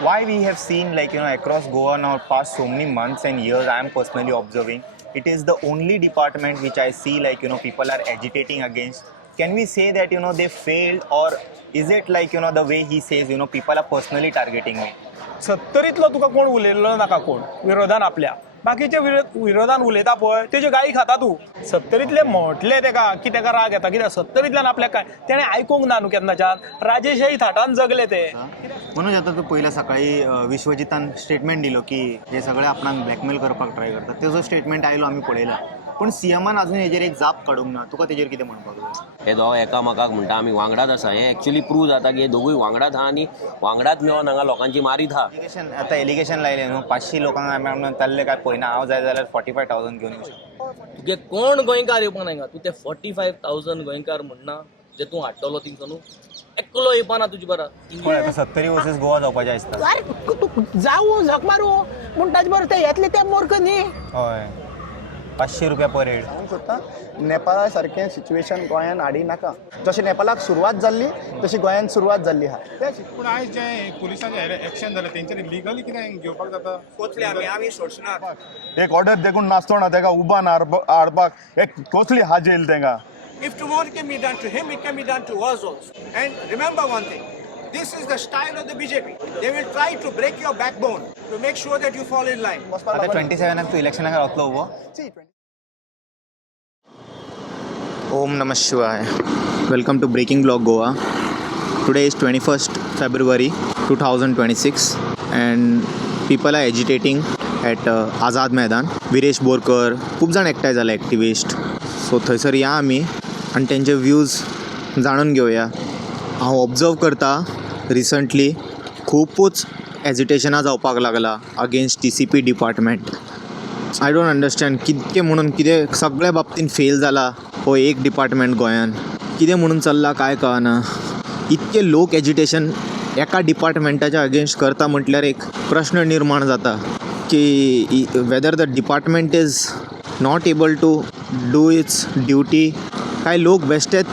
why we have seen, like, across Goa now past so many months and years, I am personally observing, it is the only department which I see, like, people are agitating against. Can we say that, they failed, or is it like, the way he says, people are personally targeting me? सत्तरीतलो तुका कोण उलयल्लो नाका कोण विरोधान आपल्या बाकीचे विरोधान उलयता पळय तेजे गायी खाता तूं सत्तरीतले म्हटले तेका की तेका राग येता कित्याक सत्तरीतल्यान आपल्याक काय तेणें आयकूंक ना न्हू केन्नाच्यान राजेशाही थाटान जगले ते म्हणून आता तू पहिला सकाळी विश्वजितान स्टेटमेंट दिलो की हे सगळे आपणाक ब्लॅकमेल करपाक ट्राय करतात तेजो स्टेटमेंट आयलो आमी पळयला पण सीएमान अजून हेजेर एक जाप काडूंक ना तुका तेजेर कितें म्हणपाक जाय हे दोग एकामेकाक म्हणटा आमी वांगडाच आसा हे एक्चुअली प्रूव जाता की हे दोगूय वांगडाच आहा आनी वांगडाच मेळोन हांगा लोकांची मारीत आहा एलिगेशन आतां एलिगेशन लायलें न्हू 500 लोकांक आमी ताल्ले काय पळयना हांव जाय जाल्यार 45,000 घेवन येवं शकता तुगे कोण गोंयकार येवपाक नाका तूं ते 45,000 गोंयकार म्हणना जे तूं हाडटलो थिंगसर न्हू एकलो येवपाना तुजे बरा पण आता 70 वर्सेस गोवा जावपाचें आसता अरे तू जाऊ झक मारू पूण ताजे बरोबर ते येतले ते मूर्ख न्ही हय 500 रुपया पर हेड हांव सोदतां नेपाळा सारकें सिच्युएशन गोंयान हाडी नाका जशी नेपाळाक सुरवात जाल्ली तशी गोंयान सुरवात जाल्ली आहा पूण आयज जे पुलिसांचें एक्शन जालें तेंच्यांनी लिगली कितें घेवपाक जाता कोचले आमी सोडचना एक ऑर्डर देखून नासतना तेका उबान हाडपाक एक कसली हाज येयली तेंका If tomorrow can be done to him, it can be done to us also. And remember one thing, this is the style of the BJP. They will try to break your backbone to make sure that you fall in line. आता 27 तू इलेक्शनाक रावतलो उबो ओम नमः शिवाय welcome to breaking blog Goa today is 21st February 2026 and people are agitating at Azad Maidan Viresh Borkar खूप जाण एकठांय जाले एक्टिविस्ट सो थंयसर या आमी आनी तेंचे व्ह्यूज जाणून घेवया हांव ऑब्जर्व करता रिसंटली खूपच एजिटेशनां जावपाक लागला against TCP department I don't understand कितके म्हणून कितें सगळ्या बाबतींत फेल जाला हो एक डिपार्टमेंट गोंयान कितें म्हणून चल्ला काय कळना इतके लोक एजिटेशन एका डिपार्टमेंटाच्या अगेन्स्ट करता म्हटल्यार एक प्रश्न निर्माण जाता की whether the department is not able to do its duty कांय लोक बेश्टेच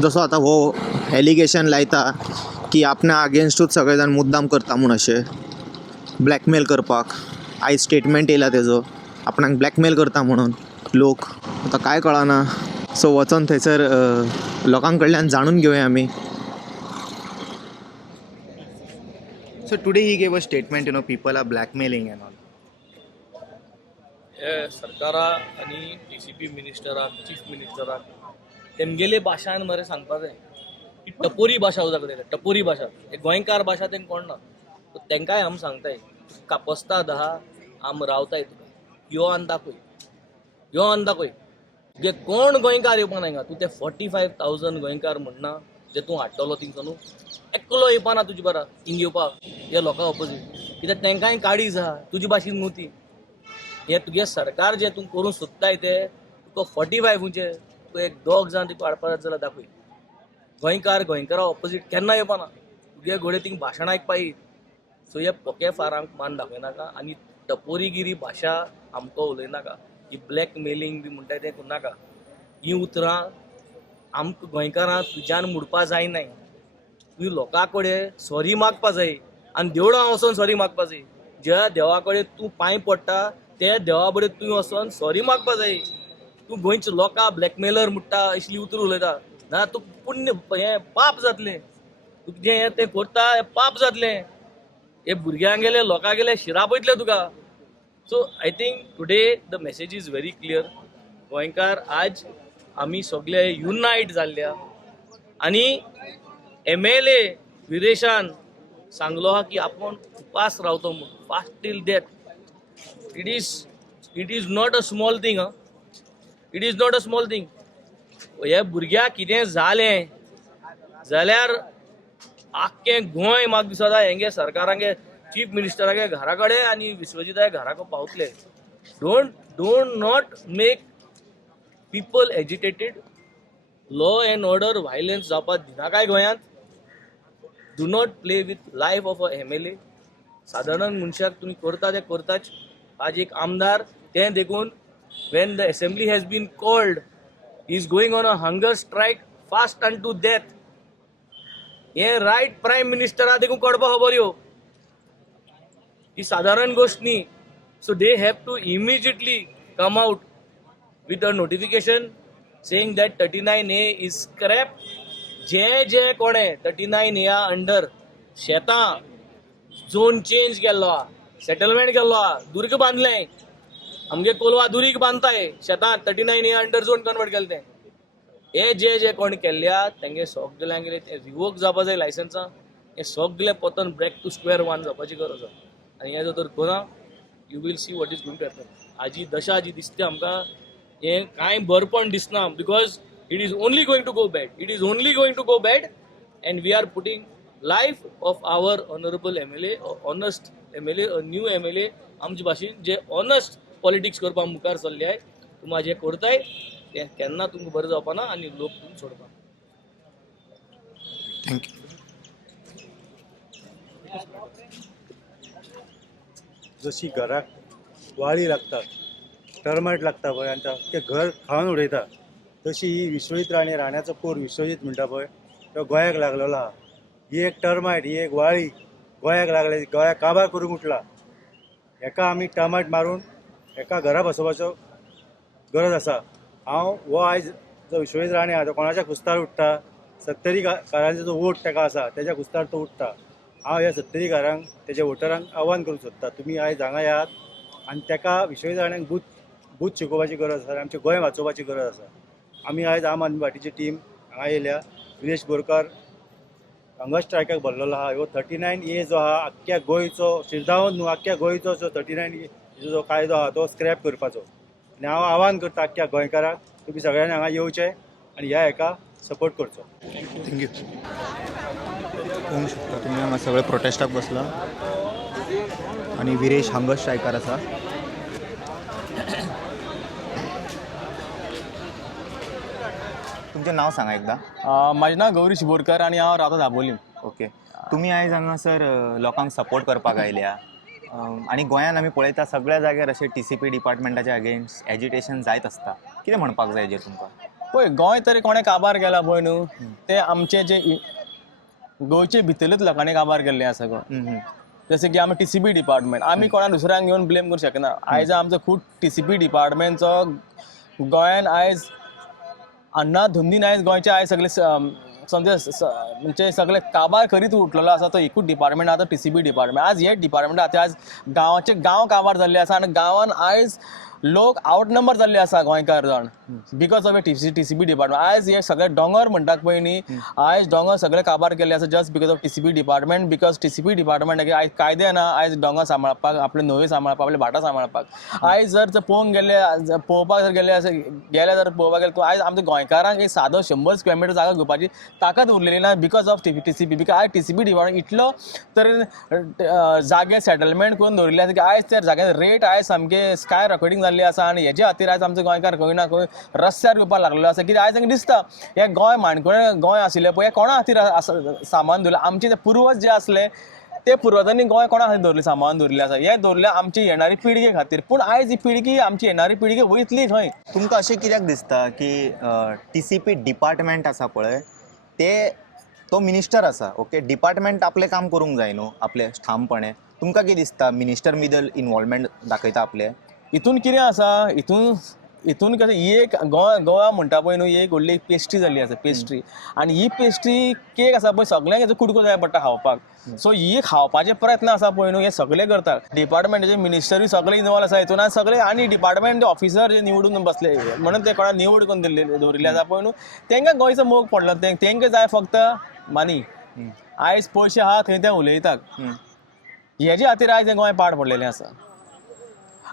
जसो आतां हो एलिगेशन लायता की आपणा अगेन्स्टूच सगळे जाण मुद्दाम करता म्हूण अशें ब्लॅकमेल करपाक आयज स्टेटमेंट येयला तेजो आपणाक ब्लॅकमेल करता म्हणून लोक आतां काय कळना सो वचोन थंयसर लोकां कडल्यान जाणून घेवया आमी so today he gave a statement people are blackmailing and all हे सरकारा आनी TCP मिनिस्टराक चीफ मिनिस्टराक तेमगेले भाशान मरे सांगपा जाय की टपोरी भाशा उजा कडेन टपोरी भाशा हे गोंयकार भाशा तेंका कोण ना तेंकाय आमी सांगताय कापस्ता दहा आम रावताय तुका यो आनी दाखय तुगे कोण गोंयकार येवपाक नाका तूं ते 45,000 गोंयकार म्हणना जे तूं हाडटलो थिंगसर न्हू एकलो येवपाना तुजे बरा थिंग येवपाक हे लोकां ऑपोजीट कित्याक तेंकाय काडीज आहा तुजी भाशेन न्हू ती हे तुगे सरकार जे तूं करूंक सोदताय ते तुका 45 तूं एक दोग जाण तुका हाडपा जाय जाल्यार दाखय गोंयकारा ऑपोजीट केन्ना येवपाना तुगे घोडे थिंग भाशण आयकपाक सो हे पोके फारांक मान दाखयनाका आनी टपोरीगिरी भाशा आमकां उलयनाका ही ब्लॅकमेलिंग बी म्हणटाय तें करनाका ही उतरां आमकां गोंयकारां तुज्यान मुडपा जायनाय तुवें लोकां कडेन सॉरी मागपा जाय आनी देवळां वचोन सॉरी मागपा जाय ज्या देवा कडेन तूं पांय पडटा ते देवा कडेन तुवें वचोन सॉरी मागपा जाय तूं गोंयच्या लोकां ब्लॅकमेलर म्हणटा असली उतर उलयता ना तूं पुण्य हें पाप जातलें तुका जें तें करता हें पाप जातलें हे भुरग्यां गेले लोकां गेले शिराप वयतले तुका so I think today the message is very clear गोंयकार आज आमी सगळे युनायट जाल्ल्या आनी MLA विरेशान सांगलो हा की आपण उपास रावतो म्हणून fast till death it is not a small thing it is not a small thing हे भुरग्याक कितें जालें जाल्यार आख्खें गोंय म्हाका दिसता हेंगे सरकारांगे चीफ मिनिस्टरागे घरा कडेन आनी विश्वजिताय घरा पावतले don't not make people agitated law end order violence जावपाक दिनाकाय गोंयांत do not play with life of a MLA सादारण मनशाक तुमी करता ते करताच आज एक आमदार तें देखून when the assembly has been called he is going on a hunger strike fast unto death हे रायट प्रायम मिनिस्टरा देखून कळपा खबर यो ही साधारण गोष्ट न्ही. So they have to immediately come out with a notification saying that 39A is scrap. जे कोणे 39A अंडर शेतां झोन चेंज केल्लो हा, सेटलमेंट केल्लो हा, दुर्ग बांदले, आमगे कोलवा दुरीक बांदताय शेतांत 39A अंडर झोन कन्वर्ट केलें तें. हे जे कोण केल्ल्या तेंगे सगळ्यांगेले ते रिवोक जावपा जाय लायसन्सां. हे सगळे पोतन ब्रेक टू स्क्वेअर वन जावपाची गरज आसा. आनी हे जर कोना you will see what is going to happen. हाजी दशा जी दिसते आमकां हे कांय बरपण दिसना because it is only going to go bad. It is only going to go bad and we are putting life of our honourable MLA, honest MLA, a new MLA आमचे भाशेन जे ऑनस्ट पॉलिटिक्स करपाक मुखार चल्ले I. तुमी जे करताय तें केन्ना तुमकां बरें जावपा ना आनी लोक तुमकां सोडपा. थँक्यू. जशी घराक वाळी लागता, टर्मायट लागता पळय आनी ते घर खावन उडयता, तशी ही विश्वजीत राणे राण्याचो पोर विश्वजीत म्हणटा पळय तो गोंयाक लागलेलो आहा. ही एक टर्मायट, ही एक वाळी गोंयाक लागले, गोंयाक काबार करूंक उठला. हेका आमी टर्मायट मारून हेका घरा बसोवपाचो गरज आसा. हो आयज जो विश्वजीत राणे आहा तो कोणाच्या कुस्तार उठटा, सत्तरीकारांचो जो वोट तेका आसा तेच्या कुस्तार तो उठटा. हांव ह्या सत्तरीकारांक तेच्या वोटरांक आव्हान करूंक सोदता, तुमी आयज हांगा येयात आनी तेका विश्वजीत राण्याक बूथ शिकोवपाची गरज आसा, आमचें गोंय वाचोवपाची गरज आसा. आमी आयज आम आदमी पार्टीची टीम हांगा येयल्या. विरेश बोरकार हंगर स्ट्रायकाक भरलेलो आहा. ह्यो 39A जो आहा आख्ख्या गोंयचो शिरदांवत न्हू, आख्ख्या गोंयचो जो 39A जो कायदो आहा तो स्क्रॅप करपाचो. आनी हांव आव्हान करता आख्ख्या गोंयकारांक तुमी सगळ्यांनी हांगा येवचें आनी ह्या हेका सपोर्ट करचो. थँक्यू. पळोवंक शकता तुम्ही हांगा सगळे प्रोटेस्टाक बसला आणि विरेश हंगर स्ट्रायकार आसा. तुमचें नांव सांगा एकदा. म्हजें नांव गौरीश बोरकर आनी हांव रावता दाबोलीम. ओके. तुम्ही आयज हांगासर लोकांक सपोर्ट करपाक आयल्या आनी गोंयान आमी पळयता सगळ्या जाग्यार अशें TCP डिपार्टमेंटाच्या अगेन्स्ट एजिटेशन जायत आसता. कितें म्हणपाक जाय हेजेर तुमकां? पळय गोंय तरी कोणें काबार केला पळय न्हू, ते आमचे जे गोंयचे भितरलेच लोकांनी काबार केल्लें आसा गोंय. जशें की आमी TCP डिपार्टमेंट आमी कोणा दुसऱ्यांक घेवन ब्लेम करूं शकना. आयज आमचो खूब TCP डिपार्टमेंटचो गोंयान आयज अन्ना धुंदीन आयज गोंयचे आयज सगळे म्हणजे सगळे काबार करीत उठलेलो आसा तो एकूच डिपार्टमेंट आहा तो TCP डिपार्टमेंट. आज हे डिपार्टमेंट आहा ते आज गांवाचे गांव काबार जाल्ले आसा आनी गांवान आयज लोक आउट नंबर जाल्ले आसा गोंयकार जाण बिकॉज ऑफ TCP डिपार्टमेंट. आयज हे सगळे दोंगर म्हणटात पळय न्ही, आयज दोंगर सगळे काबार केल्ले आसा just because of TCP department. Because TCP department आयज कायदे ना आयज दोंगर सांबाळपाक, आपले न्हंयो सांबाळपाक, आपले भाटां सांबाळपाक. आयज जर पळोवंक गेले पळोवपाक जर गेले जर पळोवपाक गेले आयज आमच्या गोंयकारांक एक सादो 100 स्क्वेअर मिटर जागा घेवपाची ताकद उरलेली ना बिकॉज ऑफ TCP. बिकॉज आयज TCP डिपार्टमेंट इतलो तर जागे सेटलमेंट करून दवरिल्ले आसा की आयज त्या जाग्यार रेट आयज सामके स्काय रॉकेटींग जाल्ली आसा आनी हेजे खातीर आयज आमचो गोंयकार खंय ना खंय रस्त्यार येवपाक लागलेलो आसा. कित्याक आयज तांकां दिसता हे गोंय माणकुलें गोंय आशिल्लें पळय हे कोणा खातीर सामान दवरलें. आमचे ते पुर्वज जे आसले ते पुर्वजांनी गोंय कोणा खातीर दवरलें सामान दवरिल्लें आसा. हें दवरलें आमची येणारी पिळगे खातीर. पूण आयज ही पिळगी आमची येणारी पिळगी वयतली खंय? तुमकां अशें कित्याक दिसता की TCP डिपार्टमेंट आसा पळय तो मिनिस्टर आसा. ओके. डिपार्टमेंट आपलें काम करूंक जाय न्हू आपलें ठामपणे. तुमकां कितें दिसता मिनिस्टर मिदल इनवॉल्वमेंट दाखयता आपलें? हितून कितें आसा हितून कशें ही एक गोवा म्हणटा पळय न्हू ही एक व्हडली पेस्ट्री जाल्ली आसा पेस्ट्री. आनी ही पेस्ट्री केक आसा पळय सगळ्यांक हेजो कुडको जाय पडटा खावपाक. सो ही खावपाचे प्रयत्न आसा पळय न्हू हे सगळे करतात. डिपार्टमेंटाचे मिनिस्टरूय सगळे इनवॉल्व आसा हितून आनी सगळे आनी डिपार्टमेंट ऑफिसर जे निवडून बसले म्हणून ते कोणा निवड करून दवरिल्ले आसा पळय न्हू तांकां गोंयचो मोग पडलो. तांकां जाय फक्त मानी. आयज पयशे आहा थंय ते उलयतात. हेजे खातीर आयज गोंय पाड पडलेलें आसा.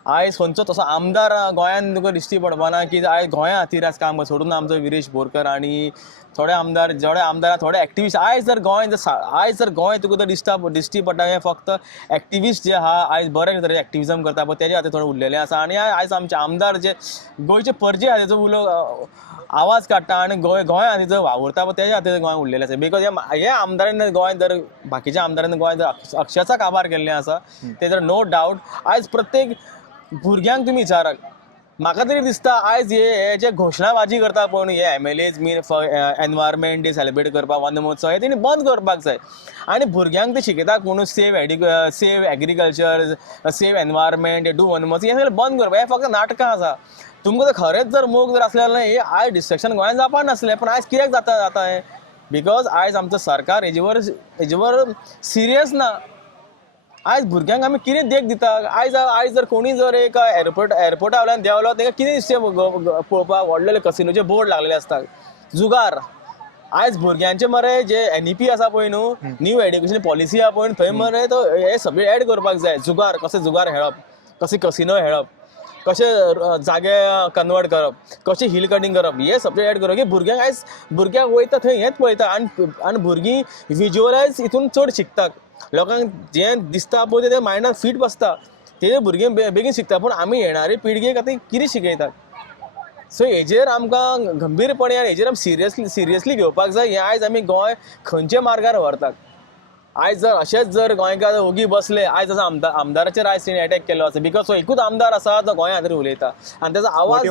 आयज खंयचो तसो आमदार गोंयान तुका दिश्टी पडपाना की आयज गोंया खातीर आज काम सोडून आमचो विरेश बोरकर आनी थोडे आमदार थोडे एक्टिविस्ट आयज जर गोंय तुका दिश्टी पडटा हें फक्त एक्टिविस्ट जे आहा आयज बरे तरेन एक्टिविजम करता पळय तेजे खातीर थोडे उरलेले आसा. आनी आयज आमचे आमदार जे गोंयचे परजे आहा तेजो उलो आवाज काडटा आनी गोंय खातीर जर वावुरता पळय तेज्या खातीर गोंय उरलेलें आसा. बिकॉज हे आमदारांनी गोंय जर बाकीच्या आमदारांनी गोंय जर अक्षरशा काबार केल्लें आसा ते जर नो डावट. आयज प्रत्येक भुरग्यांक तुमी विचारात म्हाका तरी दिसता आयज हे जे घोशणाबाजी करता पण हे MLAs been environment day celebrate करपाक वंदे महोत्सव हे तेणी बंद करपाक जाय आनी भुरग्यांक ते शिकयता कोण save agriculture save environment do Vande महोत्सव हे सगळें बंद करपाक हे फक्त नाटकां आसा तुमकां जर खरेंच जर मोग जर असलें जाल्यार हे आयज डिस्ट्रक्शन गोंयांत जावपा नासलें पण आयज कित्याक जाता हें बिकॉज आयज आमचो सरकार हेजेवर सिरियस ना आयज भुरग्यांक आमी कितें देख दिता आयज जर कोणी जर एक एअरपोर्टा वयल्यान देंवलो ताका कितें दिसचें पळोवपाक व्हडले कसिनोचे बोर्ड लागलेले आसतात जुगार आयज भुरग्यांचे मरे जे NEP आसा पळय न्हू न्यू एड्युकेशन पॉलिसी आहा पळय थंय मरे तो हे सगळे एड करपाक जाय जुगार कशें जुगार खेळप कशें कसिनो खेळप कशें जागे कन्वर्ट करप कशें हिल कटिंग करप हे सब्जेक्ट एड करप की भुरग्यांक आयज भुरग्यांक वयता थंय हेंच पळयता आनी भुरगीं विज्युअलायज हितून चड शिकतात लोकांक जें दिसता पळय तें मायंडान फीट बसता तेजे भुरगीं बेगीन शिकता पूण आमी येणारी पिळगेक आतां कितें शिकयतात सो हेजेर आमकां गंभीरपणे आनी हेजेर आमी सिरियसली घेवपाक जाय हें आयज आमी गोंय खंयच्या मार्गार व्हरतात आयज जर अशेंच जर गोंयकार ओगी बसले आयज असो आमदाराचेर आयज तेणी अटॅक केलो आसा बिकॉज तो एकूच आमदार आसा जो गोंया खातीर उलयता आनी तेजो आवाज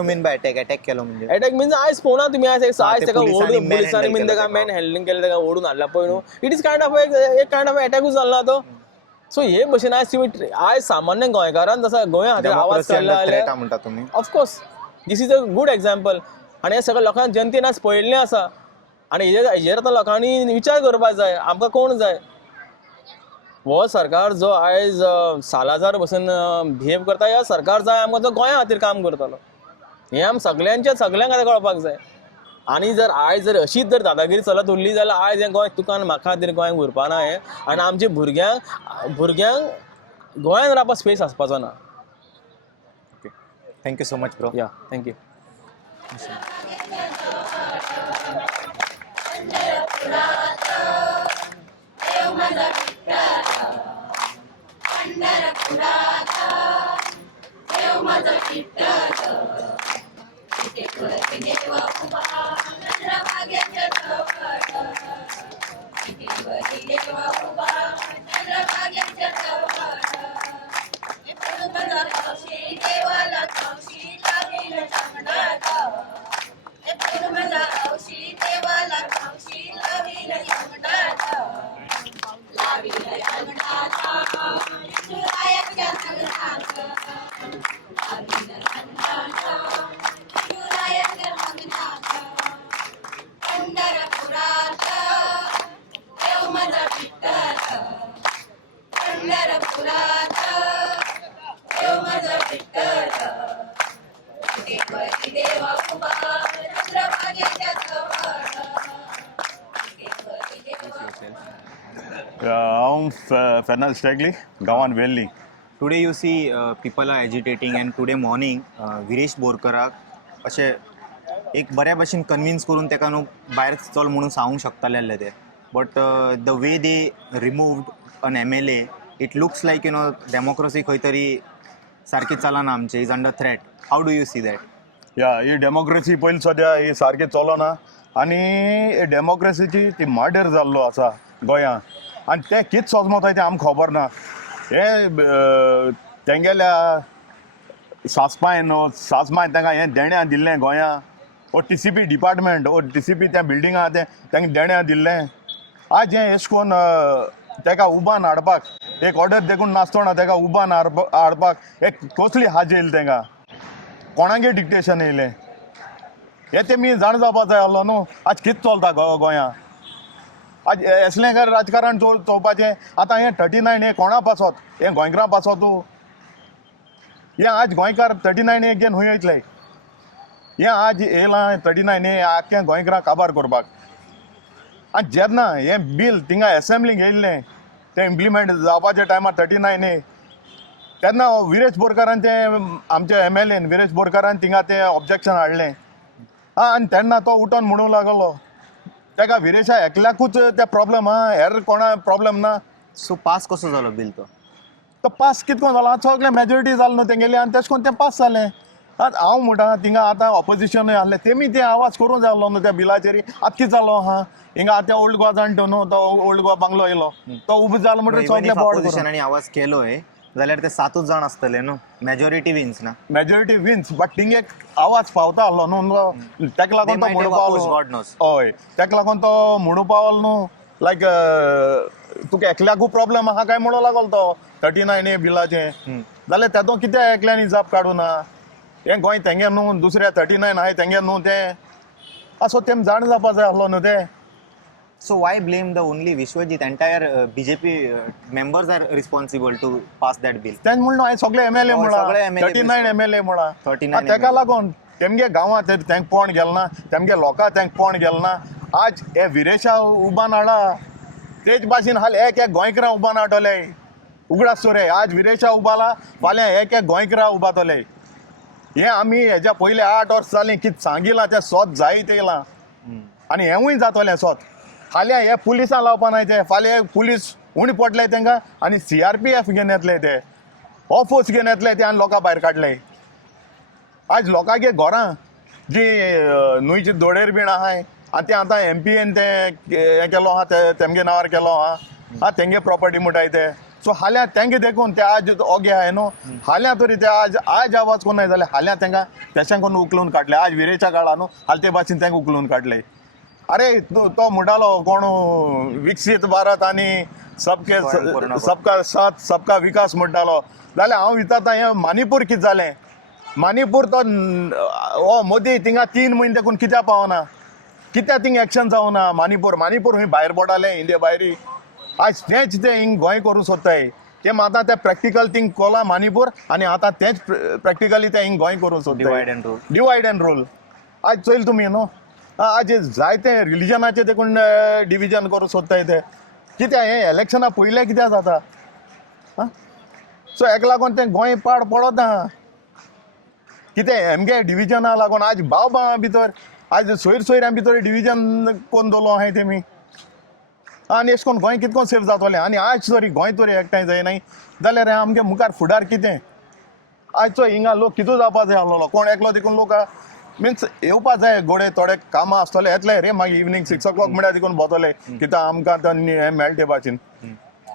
अटॅक केलो म्हणजे अटॅक मीन्स आयज पळोवना तुमी आयज ताका ओडून पुलिसांनी बीन ताका मॅन हँडलिंग केलें ताका ओडून हाडला पळय न्हू इट इज कायंड ऑफ एक कायंड ऑफ अटॅकूच जालो ना तो सो हे भशेन आयज तुमी आयज सामान्य गोंयकारान जसो गोंया खातीर आवाज काडला म्हणटा तुमी of course this is a good example आनी हे सगळ्या लोकांक जनतेन आज पळयल्लें आसा आनी हेजेर आतां लोकांनी विचार करपाक जाय आमकां कोण जाय हो सरकार जो आयज सालाजार बसून बिहेव करता ह्या सरकार जाय आमकां जो गोंया खातीर काम करतलो हें आमी सगळ्यांक आतां कळपाक जाय आनी जर आयज जर अशीच जर दादागिरी चलत उरली जाल्यार आयज हें गोंय तुका आनी म्हाका खातीर गोंयांक उरपाना हें आनी आमच्या भुरग्यांक गोंयांत रावपाक स्पेस आसपाचो ना थँक्यू सो मच ब्रो या थँक्यू हांव फेर्नांद स्टॅगली गांवान वेल्ली today you see people are agitating and today morning Viresh बोरकराक अशें एक बऱ्या भशेन कन्विन्स करून ताका न्हू भायर चल म्हणून सांगूंक शकताले ते but the way they removed an MLA it looks like democracy खंय तरी सारकी चलना आमचे is under threat how do you see that ही डेमोक्रेसी पयलीं सद्या ही सारकी चलना आनी डेमोक्रेसीची ती मर्डर जाल्लो आसा गोंयांत आनी ते कितें सोजमोताय तें आमकां खबर ना हे तेंगेल्या सासपाय तांकां हें देण्या दिल्लें गोंयां ओ TCP डिपार्टमेंट ओ TCP त्या बिल्डिंगा तेंगे देण्या दिल्लें आज हें अशें कोन्न ताका उबान हाडपाक एक ऑर्डर देखून नासतना ताका उबान हाडपाक एक कसली हाज येयली तांकां कोणागे डिक्टेशन येयलें हे तेमी जाण जावपा जाय आसलो न्हू आज कितें चलता गोंयां आज असलें राजकारण चोवपाचें आतां हें 39 हें कोणा पासत हें गोंयकारां पासत हें आज गोंयकार 39 हे घेवन हूंय वयतले हें आज येयलां 39 हें आख्खें गोंयकारां काबार करपाक आनी जेन्ना हें बील थिंगा एसेंब्लीक येयल्लें तें इम्प्लिमेंट जावपाच्या टायमार 39 हे तेन्ना विरेश बोरकारान तें आमच्या MLA विरेश बोरकारान थिंगा तें ऑब्जेक्शन हाडलें आनी तेन्ना तो उठोन म्हणूंक लागलो ताका विरेशा एकल्याकूच ते प्रॉब्लेम हेर कोणा प्रॉब्लेम ना सो पास कसो जालो बील तो पास कितको जालो सगळें मेजॉरिटी जालें न्हू तेंगेली आनी तेश कोन्न तें पास जालें आतां हांव म्हणटा थिंगा आतां ऑपोजिशनूय आहलें तेमी ते आवाज करूं जाय आसलो न्हू त्या बिलाचेर आतां कितें जालो आहा हिंगा आतां ओल्ड गोवा जाणटो न्हू तो ओल्ड गोवा बांगलो येयलो तो उबो जालो म्हणटकीर सगळें बोर्ड ऑपोजिशनांनी आवाज केलोय जाल्यार ते 7 जाण आसतले न्हू मेजॉरिटी विन्स ना मेजॉरिटी विन्स बट थिंग एक आवाज पावता आसलो न्हू तेका लागून तो might म्हणू have opposed, Paulo God knows. हय तेका लागून तो म्हणू पावलो न्हू लायक तुका एकल्याकू प्रॉब्लेम आहा काय म्हणू लागलो तो 39A बिलाचे जाल्यार तेतून कितें एकल्यानी जाप काडूं ना हें गोंय तेंगे न्हू दुसऱ्या 39 आहाय तेंगे न्हू तें असो तेम जाण जावपा जाय आसलो न्हू ते So why blame the only Vishwajit? Entire BJP members are responsible to pass that bill. तेंच म्हणून हांवें सगळे MLA म्हणा सगळे MLA 39 MLA म्हणा 39 तेका MLA. लागून तेमगे गांवांत तेंक पोण गेल ना तेमगे लोकां तेंक पोण गेल ना आज हे विरेशा उबान हाडा तेच भाशेन हाल एक गोंयकारां उबान हाडटले उगडास रे आज विरेशा उबाला फाल्यां एक गोंयकारां उबातले हे आमी हेज्या पयलीं 8 वर्स जालीं कितें सांगिलां तें सोत जायत येयलां आनी हेंवूय जातलें सोत फाल्यां हे पुलिसां लावपा नाय ते फाल्यां पुलीस उणी पडले तेंकां आनी CRPF घेवन येतले ते हो फोर्स घेवन येतले ते आनी लोकां भायर काडले आज लोकांगे घरां जी न्हंयचे दोडेर बीन आहाय आनी ते आतां MPN ते हें केलो आहा तेमगे नांवार केलो आहा तेंगे प्रॉपर्टी म्हणटाय ते सो हाल्यां तेंगे देखून ते आज ओगे आहाय न्हू हाल्यां तरी ते आज आवाज कोन्नाय जाल्यार हाल्यां तेंकां तेशां कोन्न उखलून काडले आज विरेच्या काळा न्हू हाल ते भाशेन तेंकां उखलून काडले अरे तो म्हणटालो कोण विकसीत भारत आनी सबका साथ सबका विकास म्हणटालो जाल्यार हांव विचारता हें माणिपूर कितें जालें माणिपूर तो हो मोदी थिंगा 3 म्हयने देखून कित्याक पावना कित्याक थिंग एक्शन जावना माणिपूर हूंय भायर पडटालें इंडिया भायरी आज तेंच ते हिंग गोंय करूं सोदताय ते आतां ते प्रॅक्टिकल थिंग कोला माणिपूर आनी आतां तेंच प्रॅक्टिकली ते हिंग गोंय करूं सोदताय डिवायड एंड रूल आज चोयल तुमी न्हू आज जायते रिलिजनाचे देखून डिविजन करूं सोदताय ते कित्याक हें इलेक्शना पयलें कित्याक जाता सो हेका लागून तें गोंय पाड पडत ना कितें हेमगे डिविजना लागून आज भाव भितर आज सोयऱ्यां भितर डिविजन कोन्न दवरलो आहाय तेमी आनी अशें करून गोंय कितें कोन्न सेफ जातलें आनी आज तरी गोंय तरी एकठांय जायनाय जाल्यार आमगे मुखार फुडार कितें आजचो हिंगा लोक कितू जावपा जाय आसलो कोण एकलो देखून लोक मिन्स येवपा जाय गोडे थोडे कामां आसतले येतले रे मागीर इवनिंग 6 o'clock म्हळ्यार देखून भोंवतले कित्याक आमकां हें मेळटे भाशेन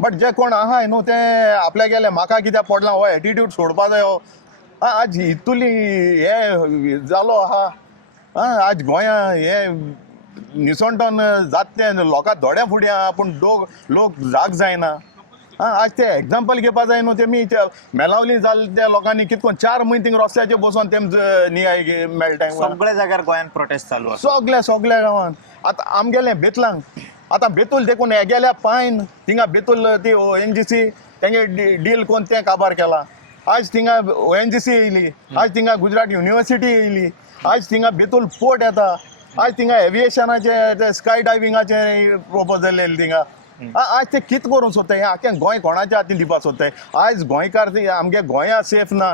बट जे कोण आहाय न्हू ते आपल्या गेले म्हाका कित्याक पडला हो एटिट्यूड सोडपा जाय हो आज हितुली हे जालो आहा आज गोंयां हे निसणटोन जात तें लोकां थोड्या फुडें आहा पूण लोक जाग जायना आज ते एग्जाम्पल घेवपा जाय न्हू तेमी मेलावली जाल त्या लोकांनी कितकोन 4 म्हयने थिंग रस्त्याचेर बसोन तेम न्याय मेळटाय सगळ्या जाग्यार गोंयांत प्रोटेस्ट चालू आसा सगळ्या गांवांत आतां आमगेले बेतलांक आतां बेतूल देखून हे गेल्या पायन थिंगा बेतूल ती ONGC तेंगे डील कोन्न तें काबार केला आज थिंगा ONGC येयली आज थिंगा गुजरात युनिवर्सिटी येयली आज थिंगा बेतूल पोर्ट येता आज थिंगा एविएशनाचे स्काय डायविंगाचे प्रोपोजल येयले थिंगा आज ते कित करूं सोदताय आख्खें गोंय कोणाच्या हातीन दिवपा सोदताय आज गोंयकार आमगे गोंया सेफ ना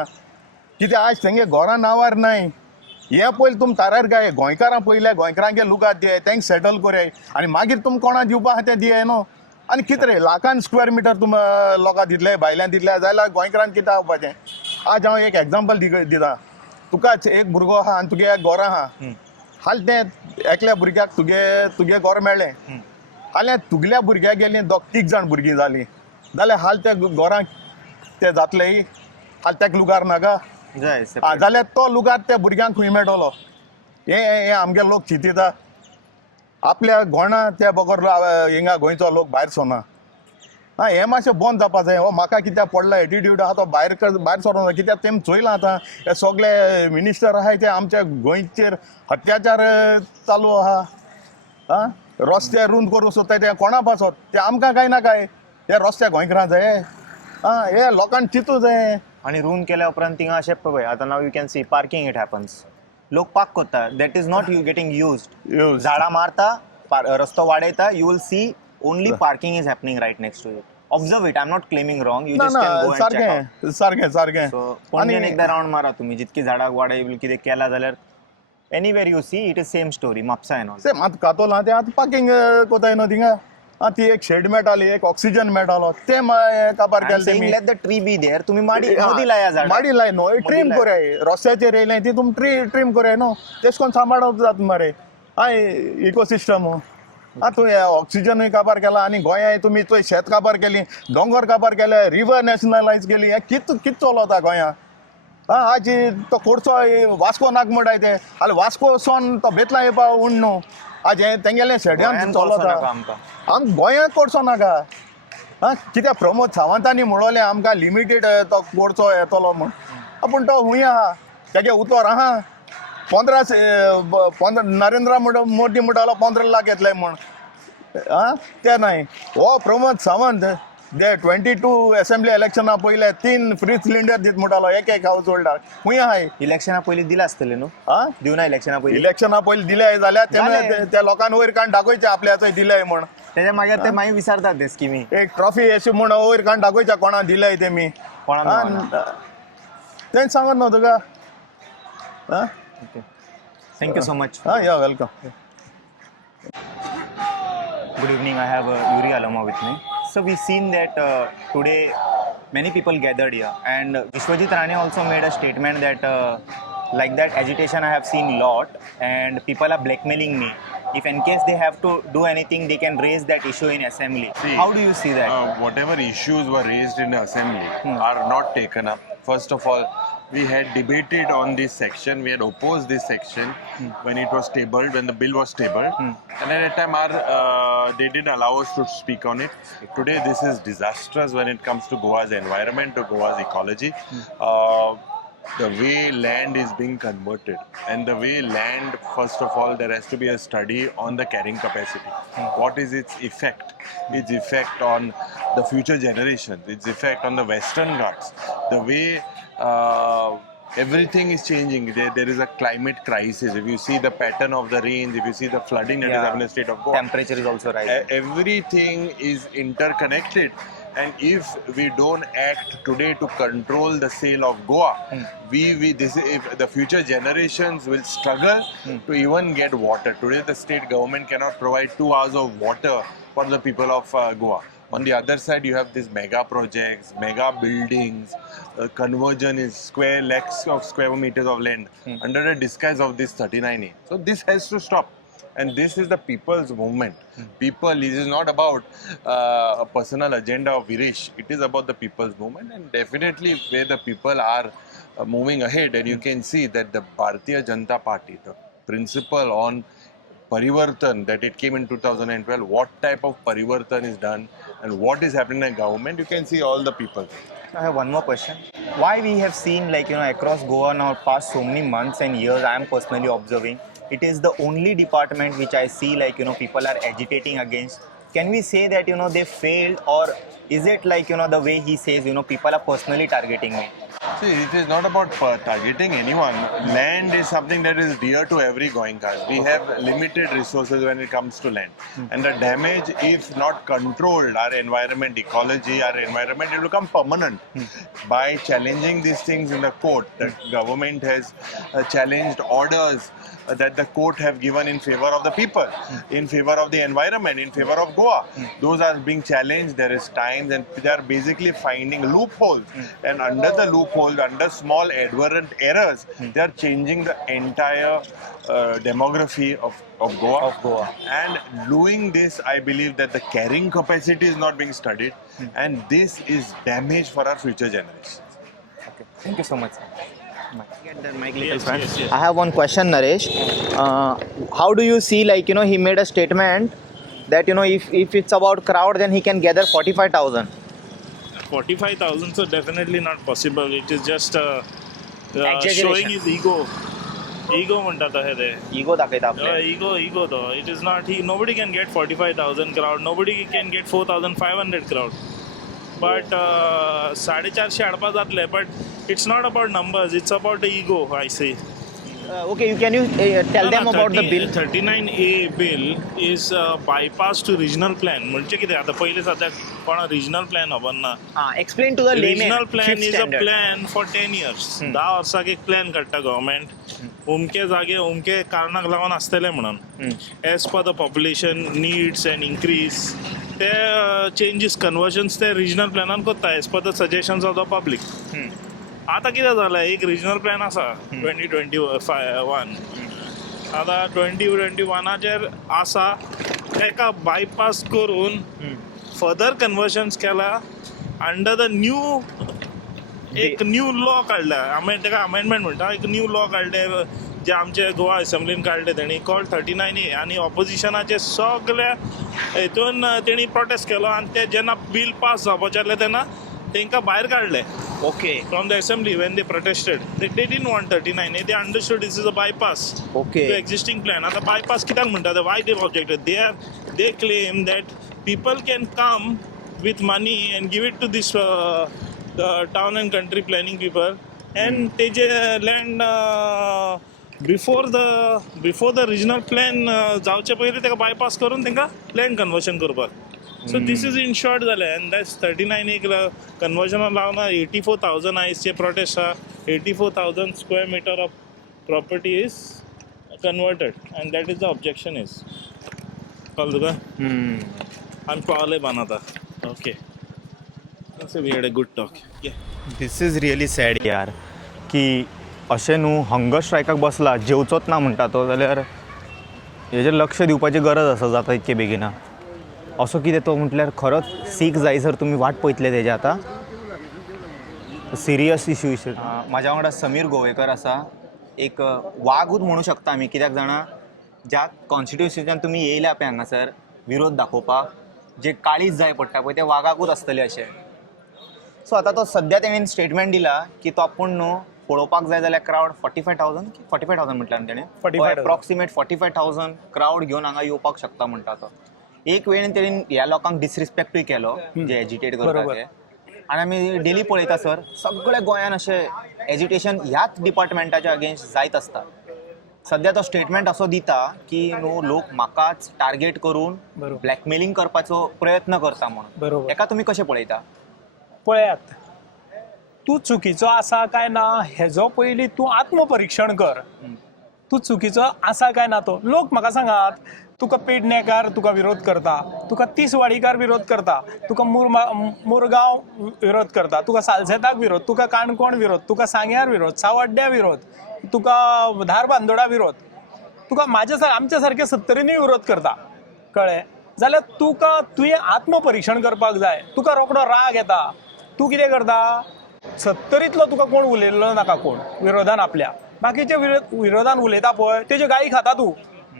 कित्याक आज तेंगे घरां नांवार नाय हें पयलीं तुम तारार गाय गोंयकारां पयले गोंयकारांगे लुगार दिये तेंक सेटल कोराय आनी मागीर तुम कोणा दिवपा आहा तें दिये न्हू आनी कितें रे लाखान स्क्वेअर मिटर तुम लोकां दितले भायल्यान दितले जाल्यार गोंयकारान कितें जावपाचें आज हांव एक एग्जाम्पल दिता तुकाच एक भुरगो आहा आनी तुगे एक घर आहा हाल तें एकल्या भुरग्याक तुगे घर मेळ्ळें हाल्यां तुगल्या भुरग्याक गेलीं 3 जाण भुरगीं जालीं जाल्यार हाल त्या घरांक ते जातले हाल तेका लुगार नाका जाल्यार तो लुगार त्या भुरग्यांक खंय मेळटलो हे आमगे लोक चिंतिता आपल्या गोंडा त्या बगर हिंगा गोंयचो लोक भायर सोना हें मातशें बंद जावपा जाय हो म्हाका कित्याक पडला एटिट्यूड आहा तो भायर सरोना कित्याक तेम चोयलां आतां हे सगळे मिनिस्टर आहाय ते आमच्या गोंयचेर अत्याचार चालू आहा रस्ते रुंद करूं सोदताय ते कोणा पासत ते आमकां काय ना काय ते रस्ते गोंयकारां जाय हे लोकांक चिंतू जाय आनी रूल केल्या उपरांत थिंगा अशें पळय आतां now you can see parking it happens लोक पार्क कोत्ता that is not getting used झाडां मारता रस्तो वाडयता you will see only parking is happening right next to it observe it I am not claiming wrong you just can go and check out सारकें सो पणजेन एकदा round मारा तुम्ही जितकी झाडां वाडय कितें केला जाल्यार anywhere you see it is same story Mapusa and all same आतां कातोलां ते आतां पार्किंग कोताय न्हू थिंगा ती एक शेड मेळटाली एक ऑक्सिजन मेळटालो ते काबार केले तेमी let the tree be there तुम्ही मदी लाया झाडां माडी लाय न्हू ट्रीम कोराय रस्त्याचेर येयलें ती तुमी ट्रीम कोराय न्हू तेश कोन्न सांबाळप जाता मरे इकोसिस्टम तुवें ऑक्सिजनूय काबार केला आनी गोंया तुमी तुवें शेत काबार केली, दोंगर काबार केले, रिवर नॅशनलायज केली. हें कित चलता गोंया? आज तो कोडसो वास्को नाक म्हणटाय ते हाल्या वास्को सोन तो बेतला येवपा उण न्हू. आज हें तेंगेलें शेड्यान चलता. गोंयांत कोडसो नाका. कित्याक प्रमोद सावंतांनी म्हणलें आमकां लिमिटेड तो कोडसो येतलो म्हण. पूण तो खूंय आहा, तेगे उतर आहा. 15 नरेंद्र मोदी म्हणटालो 15 लाख येतले म्हण. ते न्हय. हो प्रमोद सावंत जे 22 असेंब्ली इलेक्शना पयले 3 फ्री सिलिंडर दीत म्हणटालो एक हाऊस होल्डाक. खूंय आहाय? इलेक्शना पयलीं दिला आसतलें न्हू? दिवना इलेक्शना पयलीं? इलेक्शना पयलीं दिले जाल्यार त्या लोकांनी वयर काण दाखोवचें आपल्याचो दिलंय म्हण. तेच्या मागीर ते मागीर विचारतात ते स्किमी एक ट्रॉफी अशी म्हण वयर काण दाखोवच्या कोणा दिलंय तेमी. तें सांगत न्हू तुका. Thank you so much. या welcome. Good evening, I have Yuri Alama with me. So we've seen that today many people gathered here, and Vishwajit Rane also made a statement that like that agitation I have seen lot, and people are blackmailing me. If in case they have to do anything, they can raise that issue in assembly. How do you see that? Whatever issues were raised in the assembly are not taken up. First of all, we had debated on this section. We had opposed this section when it was tabled, when the bill was tabled. And at that time, they didn't allow us to speak on it. Today, this is disastrous when it comes to Goa's environment, to Goa's ecology. The way land is being converted, and the way land, first of all, there has to be a study on the carrying capacity. What is its effect? Its effect on the future generations, its effect on the Western Ghats, the way everything is changing. There is a climate crisis. If you see the pattern of the rains, if you see the flooding that is happening in the state of Goa, Temperature is also rising. Everything is interconnected. And if we don't act today to control the sale of Goa, if the future generations will struggle to even get water. Today, the state government cannot provide 2 hours of water for the people of Goa. On the other side, you have these mega projects, mega buildings, conversion is lakhs of square meters of land under the disguise of this 39A. So this has to stop. And this is the people's movement. People, it is not about a personal agenda of Virish. It is about the people's movement. And definitely where the people are moving ahead, and you can see that the Bharatiya Janata Party, the principle on Parivartan that it came in 2012, what type of Parivartan is done and what is happening in government, you can see all the people. I have one more question. Why we have seen across Goa now past so many months and years, I am personally observing, it is the only department which I see people are agitating against. Can we say that they failed, or is it the way he says people are personally targeting me? See, it is not about targeting anyone. Land is something that is dear to every Goenka. We have limited resources when it comes to land. And the damage, if not controlled, our environment, ecology, our environment, it will become permanent. By challenging these things in the court, the government has challenged orders that the court have given in favor of the people, in favor of the environment, in favor of Goa. Those are being challenged. There is times, and they are basically finding loopholes. And under the loopholes, under small advertent errors, they are changing the entire demography of Goa. And doing this, I believe that the carrying capacity is not being studied, and this is damage for our future generations. Okay. Thank you so much. Get that mic, little friend. Yes. I have one question, Naresh. How do you see, he made a statement that, if it's about crowd, then he can gather 45,000. 45,000 so definitely not possible. It is just showing his ego. Ego म्हणतात हे ते. Ego दाखवता आपले. Ego though. It is not. Nobody can get 45,000 crowd. Nobody can get 4,500 crowd. But 450 हाडपा जातले. But it's not about numbers. It's about the ego, I say. Okay, can you tell them about the bill? 39A bill is bypass to regional plan. म्हणजे किती आता पहिले सध्या कोण regional plan हबन ना. Explain to the layman. Regional plan is a plan for 10 years. 10 वर्साक एक plan काडटा government. उमके जागे उमके कारणाक लागून आसतले म्हणून. As per the population needs and increase, ते changes conversions ते regional planan कोत्ता as per the suggestions of the public. आता कितें जालें एक रिजनल प्लॅन आसा 2021 आता 2021चेर आसा एका बायपास करून फर्दर कन्वर्शन्स केला अंडर द न्यू एक न्यू लॉ काडला तेका अमेंडमेंट म्हणटा एक न्यू लॉ काडले जे आमचे गोवा असेंब्लीन काडले तेणी कॉल्ड 39A आनी ऑपोजिशनाचे सगळ्या हेतून तेणी प्रोटेस्ट केलो आनी ते जेन्ना बील पास जावपाचें आसलें तेन्ना तांकां भायर काडले okay from the assembly when they protested they didn't want 39A they understood this is a bypass okay to existing plan आता बायपास कित्याक म्हणटा why they objected they claim that people can come with money and give it to this the town and country planning people and तेजे land before the regional plan जावचे पयलीं तेका bypass करून तेंका land conversion करपाक so this is in short जालें and that's 39A conversion लावना 84,000 आयजचे protest हा 84,000 square meter of property is converted and that is the objection is कळ्ळें तुका आमी पावले बांद आतां okay we had a good talk this is really sad यार की अशें न्हू हंगर स्ट्रायकाक बसला जेवचोच ना म्हणटा तो जाल्यार हेजेर लक्ष दिवपाची गरज आसा जाता इतके बेगिना असो कितें तो म्हटल्यार खरोच सीख जायसर तुमी वाट पळयतले तेजे आतां सिरियस इश्यू म्हाज्या वांगडा समीर गोवेकर आसा एक वागूच म्हणू शकता आमी कित्याक जाणा ज्या कॉन्स्टिट्युन्सीच्यान तुमी येयल्या पळय हांगासर विरोध दाखोवपाक जे काळीज जाय पडटा पळय ते वागाकूच आसतले अशें सो आतां तो सद्या तेणेन स्टेटमेंट दिला की तो आपूण न्हू पळोवपाक जाय जाल्यार क्रावड 45,000 म्हटल्यार तेणें अप्रॉक्सिमेट 45,000 क्रावड घेवन हांगा येवपाक शकता म्हणटा तो एक वेळेन तेणेन ह्या लोकांक डिसरिस्पेक्टूय केलो जे एजिटेट करता ते आनी आमी डेली पळयता सर सगळ्या गोंयान अशें एजिटेशन ह्याच डिपार्टमेंटाच्या अगेन्स्ट जायत आसता सध्या तो स्टेटमेंट असो दिता की न्हू लोक म्हाकाच टार्गेट करून ब्लॅकमेलिंग करपाचो प्रयत्न करता म्हणून एका तुमी कशें पळयता पळयात तूं चुकीचो आसा काय ना हेजो पयलीं तूं आत्मपरीक्षण कर तूं चुकीचो आसा काय ना तो लोक म्हाका सांगात तुका पेडणेकार तुका विरोध करता तुका तिसवाडीकार विरोध करता तुका मुरगांव विरोध करता तुका सालसेताक विरोध तुका काणकोण विरोध तुका सांग्यार विरोध सावड्ड्या विरोध तुका धारबांदोडा विरोध तुका आमच्या सारके 70नी विरोध करता कळ्ळें जाल्यार तुका तुवें आत्मपरीक्षण करपाक जाय तुका रोखडो राग येता तूं कितें करता 70रीतलो तुका कोण उलयल्लो नाका कोण विरोधान आपल्या बाकीचे विरोधान उलयता पळय तेज्यो गाळी खाता तूं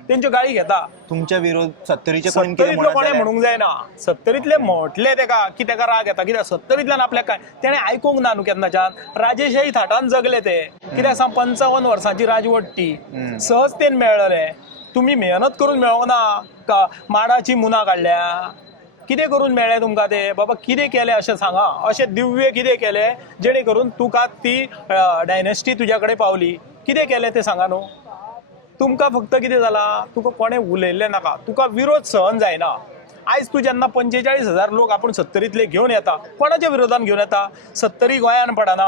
तेंच्यो गाळी घेता तुमच्या विरोध 70रीचे कोणें म्हणूंक जायना 70रीतले म्हटले तेका की तेका राग येता कित्याक 70रीतल्यान आपल्याक काय तेणें आयकूंक ना न्हू केन्नाच्यान राजेशाही थाटान जगले ते कित्याक सांग 55 वर्सांची राजवट ती सहजतेन मेळ्ळले तुमी मेहनत करून मेळोंक ना माडाची मुना काडल्या कितें करून मेळ्ळें तुमकां ते बाबा कितें केलें अशें सांगा अशें दिव्य कितें केलें जेणे करून तुका ती डायनेस्टी तुज्या कडेन पावली कितें केलें तें सांगा न्हू तुमकां फक्त कितें जालां तुका कोणें उलयल्लें नाका तुका विरोध सहन जायना आयज तूं जेन्ना 45,000 लोक आपूण 70रीतले घेवन येता कोणाच्या विरोधान घेवन येता 70 गोंयान पडना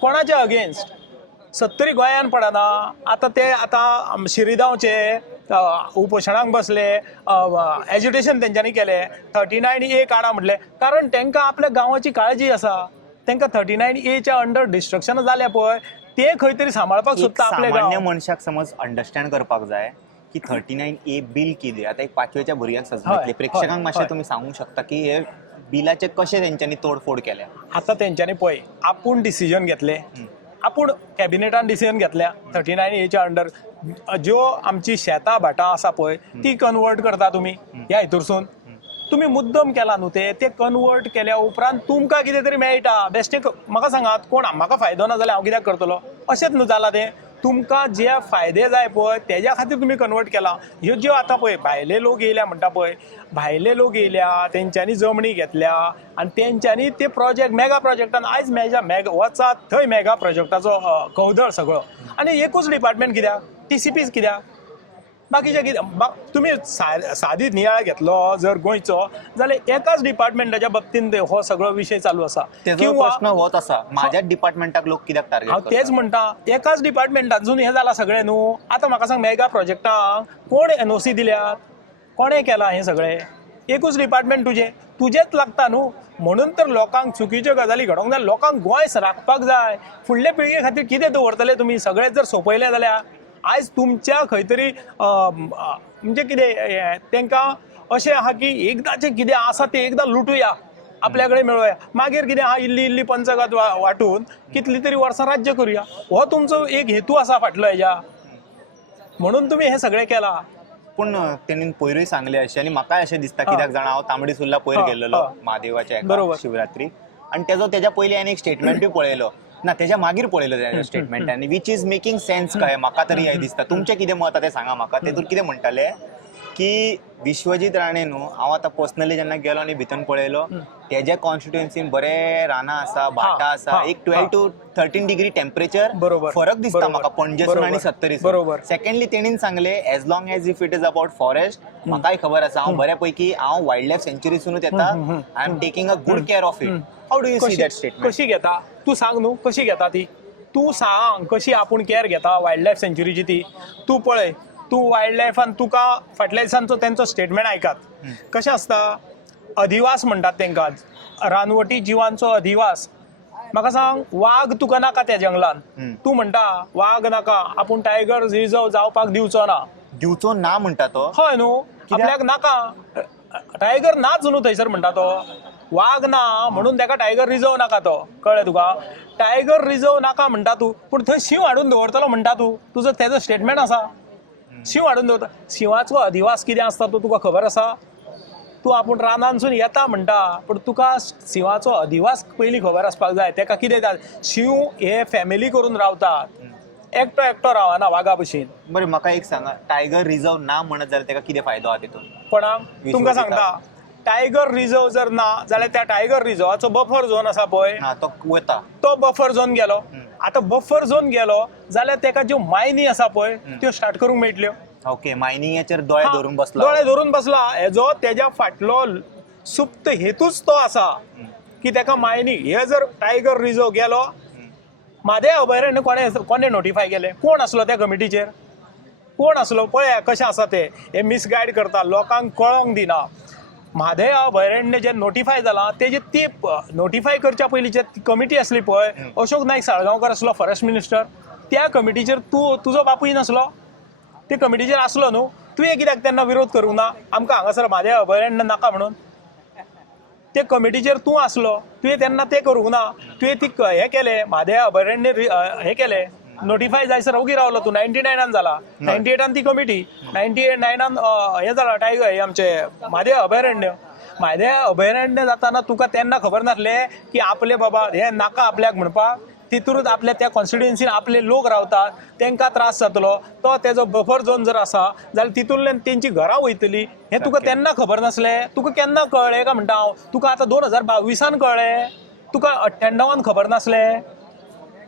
कोणाच्या अगेन्स्ट 70 गोंयान पडना आतां ते आतां शिरीगांवचे उपोशणाक बसले एज्युटेशन तेंच्यांनी केलें 39A काडा म्हटलें कारण तांकां आपल्या गांवाची काळजी आसा तांकां 39A अंडर डिस्ट्रक्शन जाल्या पळय ते खंय तरी सांबाळपाक सोदता आपल्या सामान्य मनशाक समज अंडरस्टँड करपाक जाय की 39A बिल कितें आतां एक 5वेच्या भुरग्याक समजतले प्रेक्षकांक मातशें तुमी सांगूंक शकता की हे बिलाचे कशें तेंच्यांनी तोडफोड केल्या आतां तेंच्यांनी पळय आपूण डिसिजन घेतलें आपूण कॅबिनेटान डिसिजन घेतल्या 39A अंडर ज्यो आमची शेतां भाटां आसा पळय ती कन्वर्ट करता तुमी ह्या हितूरसून तुमी मुद्दम केला न्हू ते कन्वर्ट केल्या उपरांत तुमकां कितें तरी मेळटा बेश्टें म्हाका सांगात कोण म्हाका फायदो ना जाल्यार हांव कित्याक करतलो अशेंच न्हू जालां तें तुमकां जे फायदे जाय पळय तेज्या खातीर तुमी कन्वर्ट केला ह्यो ज्यो आतां पळय भायले लोक येयल्या म्हणटा पळय भायले लोक येयल्या तेंच्यांनी जमणी घेतल्या आनी तेंच्यांनी ते प्रोजेक्ट मेगा प्रोजेक्टान आयज वचात थंय मेगा प्रोजेक्टाचो कवदळ सगळो आनी एकूच डिपार्टमेंट कित्याक TCPच कित्याक बाकीचे कितें तुमी सादी नियाळ घेतलो जर गोंयचो जाल्यार एकाच डिपार्टमेंटाच्या बाबतींत हो सगळो विशय चालू आसा प्रश्न होत आसा म्हाज्याच डिपार्टमेंटाक लोक कित्याक टार्गेट हांव तेच म्हणटा एकाच डिपार्टमेंटांतसून हें जालां सगळें न्हू आतां म्हाका सांग मेगा प्रोजेक्टांक कोण NOC दिल्यात कोणें केलां हें सगळें एकूच डिपार्टमेंट तुजेच लागता न्हू म्हणून तर लोकांक चुकीच्यो गजाली घडोवंक जाय लोकांक गोंय राखपाक जाय फुडले पिळगे खातीर कितें दवरतले तुमी सगळें जर सोंपयलें जाल्यार आयज तुमच्या खंय तरी म्हणजे कितें तांकां अशें आहा की एकदांचें कितें आसा तें एकदां लुटुया, आपल्या कडेन मेळोया, मागीर कितें आहा इल्ली इल्ली पंचगात वाटून कितली तरी वर्सां राज्य करुया. हो तुमचो एक हेतू आसा फाटलो हेज्या, म्हणून तुमी हें सगळें केलां. पूण तेणीन पयरूय सांगलें अशें आनी म्हाकाय अशें दिसता कित्याक जाणा हांव तांबडी सुर्ला पयर गेल्लो महादेवाच्या बरोबर. शिवरात्री, आनी तेज्या पयलीं हांवें एक स्टेटमेंटूय पळयलो ना तेज्या मागीर पळयलो तेज्या स्टेटमेंटांनी, वीच इज मेकिंग सेन्स कहें म्हाका तरी हें दिसता. तुमचें कितें मत तें सांगा म्हाका. तेतून कितें म्हणटाले की विश्वजीत राणे न्हू, हांव आतां पर्सनली जेन्ना गेलो आनी भितून पळयलो तेज्या कॉन्स्टिट्युएन्सीन बरे रानां आसा, भाटां आसा, एक 12 to 13 डिग्री टेम्परेचर फरक दिसता म्हाका पणजेसून आनी सत्तरीसून. सेकंडली तेणीन सांगले as long as if it is about forest, म्हाकाय खबर आसा हांव बऱ्या पैकी हांव वायल्ड लायफ सेंच्युरीसूनच येता, I am taking a good care of it. How do you see that statement? कशी घेता तूं सांग न्हू, कशी घेता ती तूं सांग, कशी आपूण केअर घेता वायल्ड लायफ सेंच्युरीची ती तूं पळय. तूं वायल्ड लायफान तुका फाटल्या दिसांचो तेंचो स्टेटमेंट आयकात. कशें आसता, अधिवास म्हणटात तांकां, रानवटी जिवांचो अधिवास. म्हाका सांग, वाघ तुका नाका त्या जंगलान, तूं म्हणटा वाघ नाका, आपूण टायगर रिझर्व जावपाक दिवचो ना म्हणटा तो. हय न्हू, आपल्याक नाका, टायगर नाच न्हू थंयसर म्हणटा तो, वाघ ना म्हणून ताका टायगर रिझर्व नाका तो. कळ्ळें तुका? टायगर रिझर्व नाका म्हणटा तूं, पूण थंय शिव हाडून दवरतलो म्हणटा तूं. तुजो तेजो स्टेटमेंट आसा शिव हाडून दवरता. शिवाचो अधिवास कितें आसता तो तुका खबर आसा? तूं आपूण रानांसून येता म्हणटा, पूण तुका शिवाचो अधिवास पयलीं खबर आसपाक जाय. ताका कितें जाय, शिव हे फॅमिली करून रावतात, एकटो रावना वाघा भशेन. बरें, म्हाका एक सांगा, टायगर रिझर्व ना म्हणत जाल्यार ताका कितें फायदो आहा तितून? कोणाक? तुमकां सांगता, टायगर रिझर्व जर ना जाल्यार त्या टायगर रिझर्वाचो बफर झोन आसा पळय, तो वता, तो बफर झोन गेलो. आतां बफर झोन गेलो जाल्यार ताका ज्यो मायनी आसा पळय त्यो स्टार्ट करूंक मेळटल्यो. ओके, मायनिंगाचेर दोळे धरून बसला. दोळे धरून बसला. हेजो तेज्या फाटलो सुप्त हेतूच तो आसा की ताका मायनिंग. हे जर टायगर रिझर्व गेलो, म्हादेव अभयारण्य कोणे नोटिफाय केले? कोण आसलो त्या कमिटीचेर? कोण आसलो? पळया कशें आसा ते, हे मिसगायड करता, लोकांक कळोंक दिना. म्हादेव अभयारण्य जे नोटिफाय जालां तेजे ती नोटिफाय करच्या पयलींची कमिटी आसली पळय, अशोक नायक साळगांवकर आसलो फॉरेस्ट मिनिस्टर, त्या कमिटीचेर तुजो बापूय नासलो? ते कमिटीचेर आसलो न्हू, तुवें कित्याक तेन्ना विरोध करूंक ना आमकां हांगासर म्हादेव अभयारण्य नाका म्हणून? ते कमिटीचेर तूं आसलो, तुवें तेन्ना तें करूंक ना. तुवें ती हें केलें, म्हादेव अभयारण्य हें केलें, नोटिफाय जायसर ओगी रावलो तूं. 99 जाला, 98 ती कमिटी, 99 हें जाला टायगर, हें आमचें म्हादेव अभयारण्य जाताना तुका तेन्ना खबर नासलें की आपले बाबा हें नाका आपल्याक म्हणपाक? तितूनच आपल्या त्या कॉन्स्टिट्युएन्सीन आपले लोक रावतात, तांकां त्रास जातलो, तो तेजो बफर झोन जर आसा जाल्यार तितूंतल्यान तेंची घरां वयतलीं. हें तुका तेन्ना खबर नासलें? तुका केन्ना कळ्ळें काय म्हणटा हांव? तुका आतां 2022 कळ्ळें? तुका 98 खबर नासलें?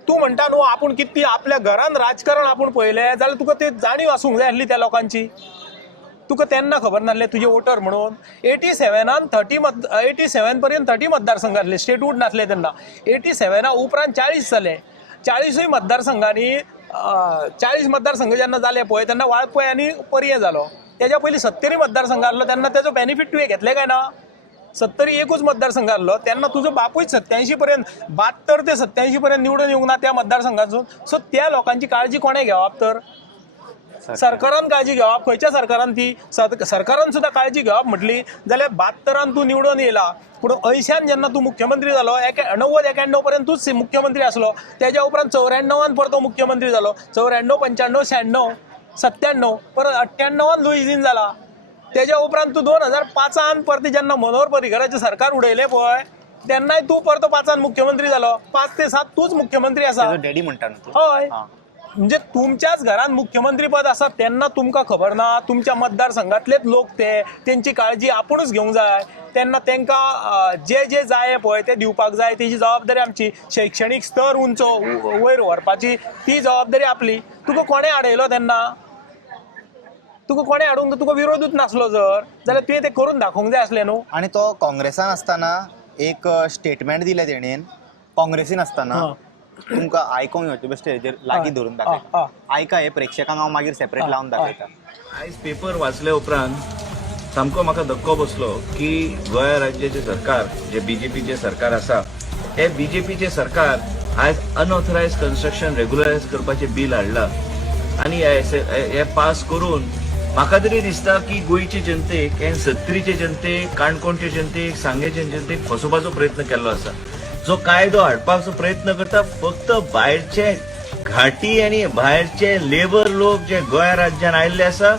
तूं म्हणटा न्हू आपूण कितें आपल्या घरान राजकारण आपूण पळयलें जाल्यार तुका ते जाणीव आसूंक जाय आसली त्या लोकांची. तुका तेन्ना खबर नासलें तुजे वोटर म्हणून? 87 पर्यंत 30 मतदारसंघ आसले, स्टेटहूड नासले तेन्ना. 87 उपरांत 40 जाले. 40 मतदारसंघांनी 40 मतदारसंघ जेन्ना जाले पळय तेन्ना वाळपय आनी पर्ये जालो. तेज्या पयलीं 70 मतदारसंघ आसलो तेन्ना तेजो बेनिफीट तुवें घेतले काय ना? 70 एकूच मतदारसंघ आसलो तेन्ना तुजो बापूय 87 पर्यंत 72 ते 87 पर्यंत निवडून येवंक ना त्या मतदारसंघांतून. सो त्या लोकांची काळजी कोणें घेवप? तर सरकारान काळजी घेवप. खंयच्या सरकारान? ती सरकारान सुद्दां काळजी घेवप म्हटली जाल्यार 72 तूं निवडून येयला, पूण 80 जेन्ना तूं मुख्यमंत्री जालो, 90-91 पर्यंत तूच मुख्यमंत्री आसलो. तेज्या उपरांत 94 परतो मुख्यमंत्री जालो. 94, 95, 96, 97 परत 98 लुईस जाला. तेज्या उपरांत तूं 2005 परती जेन्ना मनोहर पर्रीकराचें सरकार उडयलें पळय तेन्नाय तूं परतो 5 मुख्यमंत्री जालो. 5 ते 7 तूच मुख्यमंत्री आसा. डॅडी म्हणटा न्हू. हय, म्हणजे तुमच्याच घरान मुख्यमंत्री पद आसा तेन्ना तुमकां खबर ना? तुमच्या मतदारसंघातलेच लोक तेंची काळजी आपुणूच घेवंक जाय. तेन्ना तांकां जे जाय पळय ते दिवपाक जाय. तेजी जबाबदारी आमची. शैक्षणीक स्तर उंच वयर व्हरपाची ती जबाबदारी आपली. तुका कोणें आडयलो तेन्ना? तुका कोणें हाडूंक? तुका विरोधूच नासलो जर जाल्यार तुवें तें करून दाखोवंक जाय आसलें न्हू. आनी तो काँग्रेसान आसतना एक स्टेटमेंट दिलें तेणेन, काँग्रेसीन आसतना. तुमकां आयकोंक येवचें बेश्टें हेजेर लागीं धरून दाखयता. आयका, हे प्रेक्षकांक हांव मागीर सेपरेट लावन दाखयता. आयज पेपर वाचले उपरांत सामको म्हाका धक्को बसलो की गोंय राज्याचें सरकार, जे BJPचें सरकार आसा, हे BJPचें सरकार आयज अनऑथरायज कन्स्ट्रक्शन रेग्युलरायज करपाचें बील हाडलां. आनी हे पास करून म्हाका तरी दिसता की गोंयचे जनतेक हे सत्तरीचे जनतेक काणकोणचे जनतेक सांगेचे जनतेक फसोवपाचो प्रयत्न केल्लो आसा. जो कायदो हाडपाचो प्रयत्न करता फक्त भायरचे घाटी आनी भायरचे लेबर लोक जे गोंय राज्यान आयिल्ले आसा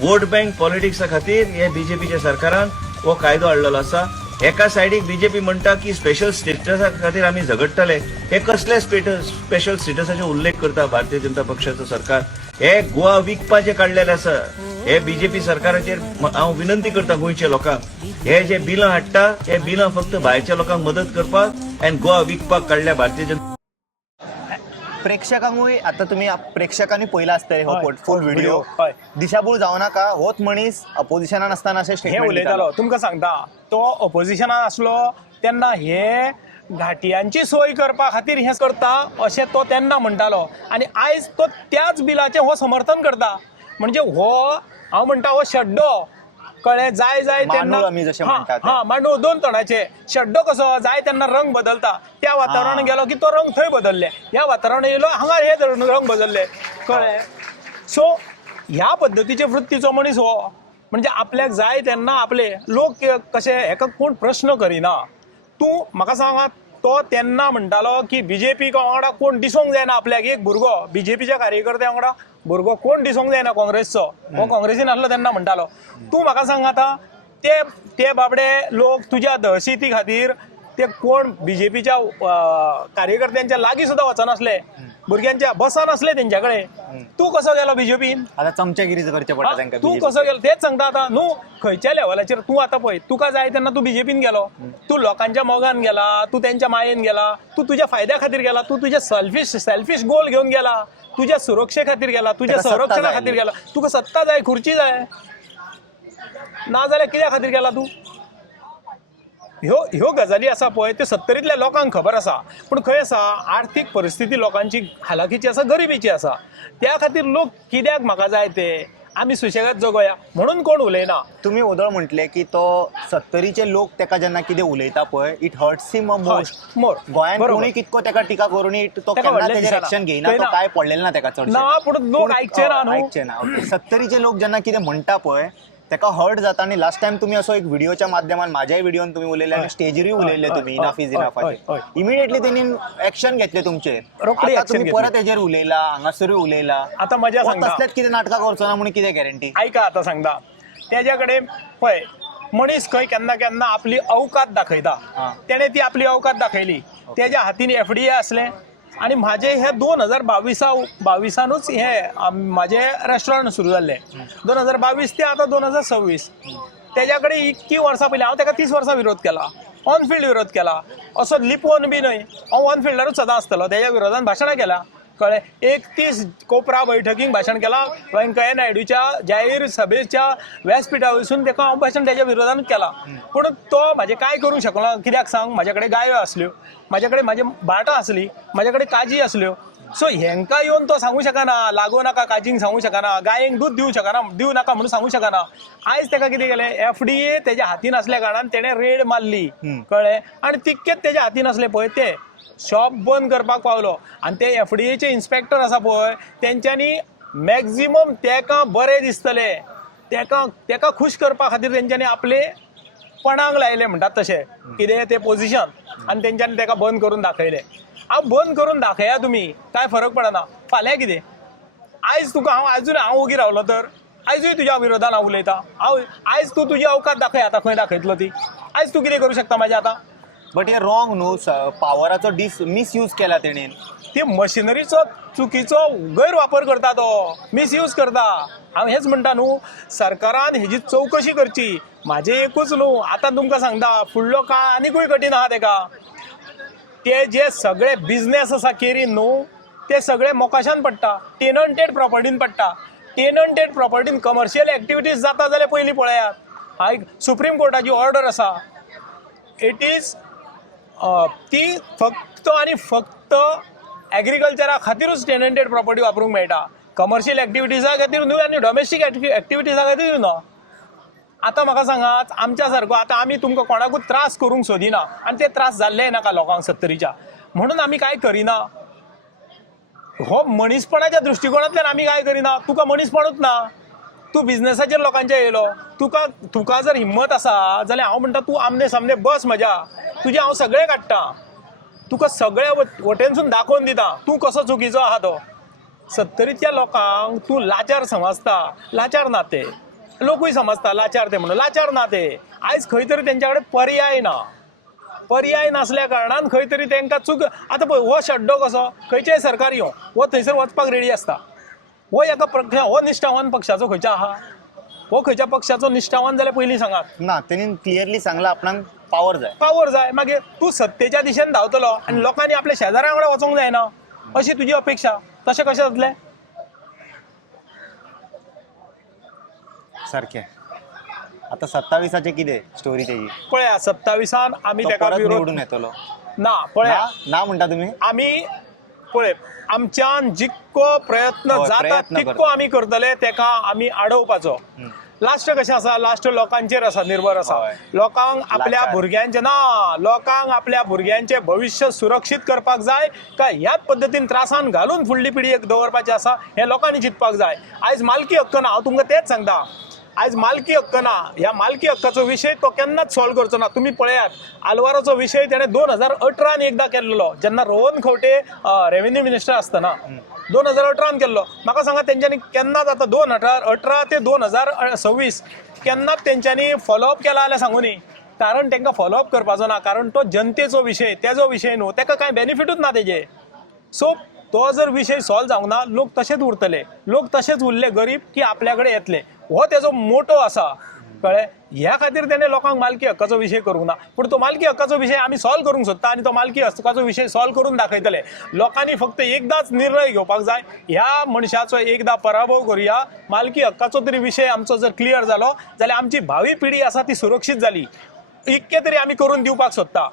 वोट बँक पॉलिटिक्सा खातीर हे बीजेपीच्या सरकारान हो कायदो हाडलेलो आसा. एका सायडीक बीजेपी म्हणटा की स्पेशल स्टेटसा खातीर आमी झगडटले. हे कसले स्पेशल स्टेटसाचो उल्लेख करता भारतीय जनता पक्षाचो सरकार. हे गोवा विकपाचे काडलेले आसा. हे बीजेपी सरकाराचेर हांव विनंती करता गोंयच्या लोकांक हे जे बिलां हाडटा हे बिलां फक्त भायरच्या लोकांक मदत करपाक आनी गोवा विकपाक काडल्या भारतीय जनता. प्रेक्षकांकूय आता तुम्ही प्रेक्षकांनी पहिला आसतले हो फुल व्हिडिओ हय. दिशाभूल जावं नाका. होच मनीस अपोजिशनान असताना असे हे स्टेटमेंट उलयतालो तुमकां सांगता तो ऑपोजिशनान आसलो तेन्ना हे घाटियांची सोय करपा खातीर हे करता अशें तो तेन्ना म्हणटालो आनी आयज तो त्याच बिलाचें हो समर्थन करता. म्हणजे हो हांव म्हणटा हो शड्डो कळ्ळें जाय जाय तेन्ना मांडूळ आमी जशें म्हणटात ते. मांडूळ 2 तणाचे शड्डो कसो जाय तेन्ना रंग बदलता. त्या वातावरणान गेलो की तो रंग थंय बदलले. ह्या वातावरण येयलो हांगा हे रंग बदलले कळ्ळें. सो ह्या पद्दतीचे वृत्तीचो मनीस हो म्हणजे आपल्याक जाय तेन्ना आपले लोक कशे हेका कोण प्रश्न करिना. तूं म्हाका सांगात तो तेन्ना म्हणटालो की बीजेपी वांगडा कोण दिसूंक जायना आपल्याक. एक भुरगो बीजेपीच्या कार्यकर्त्या वांगडा भुरगो कोण दिसूंक जायना काँग्रेसचो हो काँग्रेसीन आसलो तेन्ना म्हणटालो. तूं म्हाका सांग आतां ते बाबडे लोक तुज्या दहशती खातीर ते कोण बीजेपीच्या कार्यकर्त्यांच्या लागीं सुद्दां वचनासले भुरग्यांच्या बसनासले तेंच्या कडेन. तूं कसो गेलो बीजेपीन आता चमचेगिरी करचे पडटा तांकां. तूं कसो गेलो तेच सांगता आतां न्हू. खंयच्या लेवलाचेर तूं आतां पळय तुका जाय तेन्ना तूं बीजेपीन गेलो. तूं लोकांच्या मोगान गेला. तूं तेंच्या मायेन गेला. तूं तुज्या फायद्या खातीर गेला. तू तुजे सेल्फिश गोल घेवन गेला. तुज्या सुरक्षे खातीर गेला. तुज्या संरक्षणा खातीर गेला. तुका सत्ता जाय खुर्ची जाय ना जाल्यार कित्या खातीर गेला तूं. ह्यो गजाली आसा पळय त्यो 70तल्या लोकांक खबर आसा. पूण खंय आसा आर्थीक परिस्थिती लोकांची हालाकीची आसा गरिबीची आसा. त्या खातीर लोक कित्याक म्हाका जाय ते आमी सुशेगाद जगोया म्हणून कोण उलयना. तुम्ही उदळ म्हटले की तो 70चे लोक तेका जेन्ना कितें उलयता पळय it hurts him most more. गोंयान कोणी कितको तेका टिका करून तो केन्ना तेजेर एक्शन घेयना. तो काय पडलेलो ना तेका चडशें ना पूण लोक आयकचे ना न्हू. आयकचे ना. 70चे लोक जेन्ना कितें म्हणटा पळय तेका हर्ट जाता. आनी लास्ट टायम तुम्ही असो एक व्हिडिओच्या माध्यमान माझ्याय व्हिडिओन तुम्ही उलयले आनी स्टेजीरूय उलयले तुम्ही इनफ इज इनफाचेर. इमिडिएटली तेणी एक्शन घेतले तुमचेर. रोखडी आता तुम्ही परत हेजेर उलयला हांगासरूय उलयला. आता मजा सांगता तसलेच कितें नाटकां करचो ना म्हणून कितें गॅरंटी. ऐका आतां सांगता तेज्या कडेन पळय मनीस खंय केन्ना केन्ना आपली अवकात दाखयता. तेणे ती आपली अवकात दाखयली. तेज्या हातीन एफडीए असलें आनी म्हाजे हे 2022 हे म्हाजे रेस्टॉरंट सुरू जाल्लें. 2022 ते आतां 2026 तेज्या कडेन इतकी वर्सां पयलीं हांव तेका 30 वर्सां विरोध केला. ऑन फील्ड विरोध केला. असो लिपोवन बी न्हय हांव ऑन फिल्डारूच सदां आसतलो. तेज्या विरोधान भाशणां केला कळ्ळें. 31 कोपरा बैठकीक भाशण केला. व्यंकय्या नायडूच्या जाहीर सभेच्या व्यासपिठा वयसून तेका हांव भाशण तेज्या विरोधान केला. पूण तो म्हाजें कांय करूंक शकलो. कित्याक सांग म्हाजे कडेन गायो आसल्यो. म्हाजे कडेन म्हाजी भाटां आसलीं. म्हाजे कडेन काजी आसल्यो. सो हेंकां येवन तो सांगूं शकना लागो नाका काजींक सांगूं शकना. गायेक दूद दिवं नाका म्हणून सांगूं शकना. आयज तेका कितें केलें एफडीए तेज्या हातीन आसल्या कारणान तेणें रेड मारली कळ्ळें. आनी तितकेच तेज्या हातीन आसले पळय ते शॉप बंद करपाक पावलो. आनी ते एफडीएचे इन्स्पेक्टर आसा पळय तेंच्यांनी मॅक्झिमम तेका बरें दिसतले तेका खुश करपा खातीर तेंच्यांनी आपले पणांक लायले म्हणटात तशें कितें ते पोजिशन आनी तेंच्यांनी तेका बंद करून दाखयलें. हांव बंद करून दाखया तुमी काय फरक पडना. फाल्यां कितें आयज तुका हांव ओगी रावलो तर आयजूय तुज्या विरोधान हांव उलयतां. आयज तूं तुजी अवकात दाखय आतां खंय दाखयतलो ती. आयज तूं कितें करूं शकता म्हाजें आतां. बट हे रॉंग न्हू. पावराचो मिसयूज केला तेणेन. ती मशिनरीचो चुकीचो गैरवापर करता तो मिसयूज करता. हांव हेच म्हणटा न्हू सरकारान हेजी चवकशी करची. म्हाजें एकूच न्हू आतां तुमकां सांगता फुडलो काळ आनिकूय कठीण आहा तेका. ते जे सगळे बिझनेस आसा केरीन न्हू ते सगळे मोकाशान पडटा. टेनंटेड प्रॉपर्टीन पडटा. टेनंटेड प्रॉपर्टीन कमर्शियल एक्टिविटीज जाता जाल्यार पयलीं पळयात. हांव सुप्रीम कोर्टाची ऑर्डर आसा. इट इज ती फक्त आनी फक्त एग्रीकल्चरा खातीरूच टेनंटेड प्रॉपर्टी वापरूंक मेळटा. कमर्शियल एक्टिविटीजा खातीर न्हू आनी डोमेस्टीक एक्टिविटीजा खातीर न्हू. आतां म्हाका सांगात आमच्या सारको आतां आमी तुमकां कोणाकूच त्रास करूंक सोदिना आनी ते त्रास जाल्ले नाका लोकांक 70च्या म्हणून आमी कांय करिना. हो मनीसपणाच्या दृष्टिकोनांतल्यान आमी काय करिना. तुका मनीसपणूच ना, तू बिझनेसाचेर लोकांच्या येयलो. तुका जर हिम्मत आसा जाल्यार हांव म्हणटा तूं आमने सामने बस म्हज्या, तुजें हांव सगळें काडटां, तुका सगळ्या वटेनसून दाखोवन दिता तूं कसो चुकीचो आहा तो. 70च्या लोकांक तूं लाचार समजता, लाचार ना ते, लोकूय समजता लाचार ते म्हणून, लाचार ना ते. आयज खंय तरी तेंच्या कडेन पर्याय ना, पर्याय नासल्या कारणान खंय तरी तांकां चूक. आतां पळय हो शड्डो कसो, खंयचेय सरकारी हो थंयसर वचपाक रेडी आसता. हो एका पक्ष, हो निश्ठावान पक्षाचो खंयचो आहा? हो खंयच्या पक्षाचो निश्ठावान जाल्यार पयलीं सांगात. ना, तेणी क्लियरली सांगला आपणाक पावर जाय. पावर जाय. मागीर तूं सत्तेच्या दिशेन धांवतलो आनी लोकांनी आपल्या शेजाऱ्या वांगडा वचोंक जायना अशी तुजी अपेक्षा. तशें कशें जातलें? सारकें. आता 27चे कितें स्टोरी तेजी? पळया 27 आमी ताका विरोध निवडून येतलो ना. पळया ना म्हणटा तुमी? आमी पळय आमच्यान जितको प्रयत्न हय, जाता प्रयत्न तितको करता. आमी करतले ताका आमी आडोवपाचो. लास्ट कशें आसा, लास्ट लोकांचेर आसा, निर्भर आसा. हय. लोकांक आपल्या लाचार. भुरग्यांचे ना, लोकांक आपल्या भुरग्यांचे भविश्य सुरक्षीत करपाक जाय काय ह्याच पद्दतीन त्रासान घालून फुडली पिढयेक दवरपाचें आसा हें लोकांनी चिंतपाक जाय. आयज मालकी हक्क ना, हांव तुमकां तेंच सांगता. आयज मालकी हक्क ना, ह्या मालकी हक्काचो विशय तो केन्नाच सॉल्व करचो ना. तुमी पळयात आल्वाराचो विशय तेणें 2018 एकदां केल्लो, जेन्ना रोहन खंवटे रेव्हेन्यू मिनिस्टर आसतना 2018 केल्लो. म्हाका सांगा तेंच्यांनी केन्नाच आतां 2018 ते 2026 केन्नाच तेंच्यांनी फॉलोअप केला जाल्यार सांगूं न्ही. कारण तांकां फॉलोअप करपाचो ना, कारण तो जनतेचो विशय, तेजो विशय न्हू, ताका कांय बेनिफिटूच ना तेजे. सो तो जर विशय सॉल्व जावंक ना, लोक तशेच उरतले, लोक तशेच उरले गरीब की आपल्या कडेन येतले. हो तेजो मोटो आसा, कळ्ळें? ह्या खातीर तेणें लोकांक मालकी हक्काचो विशय करूंक ना. पूण तो मालकी हक्काचो विशय आमी सॉल्व करूंक सोदता आनी तो मालकी हक्काचो विशय सॉल्व करून दाखयतले. लोकांनी फक्त एकदांच निर्णय घेवपाक जाय, ह्या मनशाचो एकदां पराभव करुया. मालकी हक्काचो तरी विशय आमचो जर क्लियर जालो जाल्यार आमची भावी पिढी आसा ती सुरक्षीत जाली. इतके तरी आमी करून दिवपाक सोदता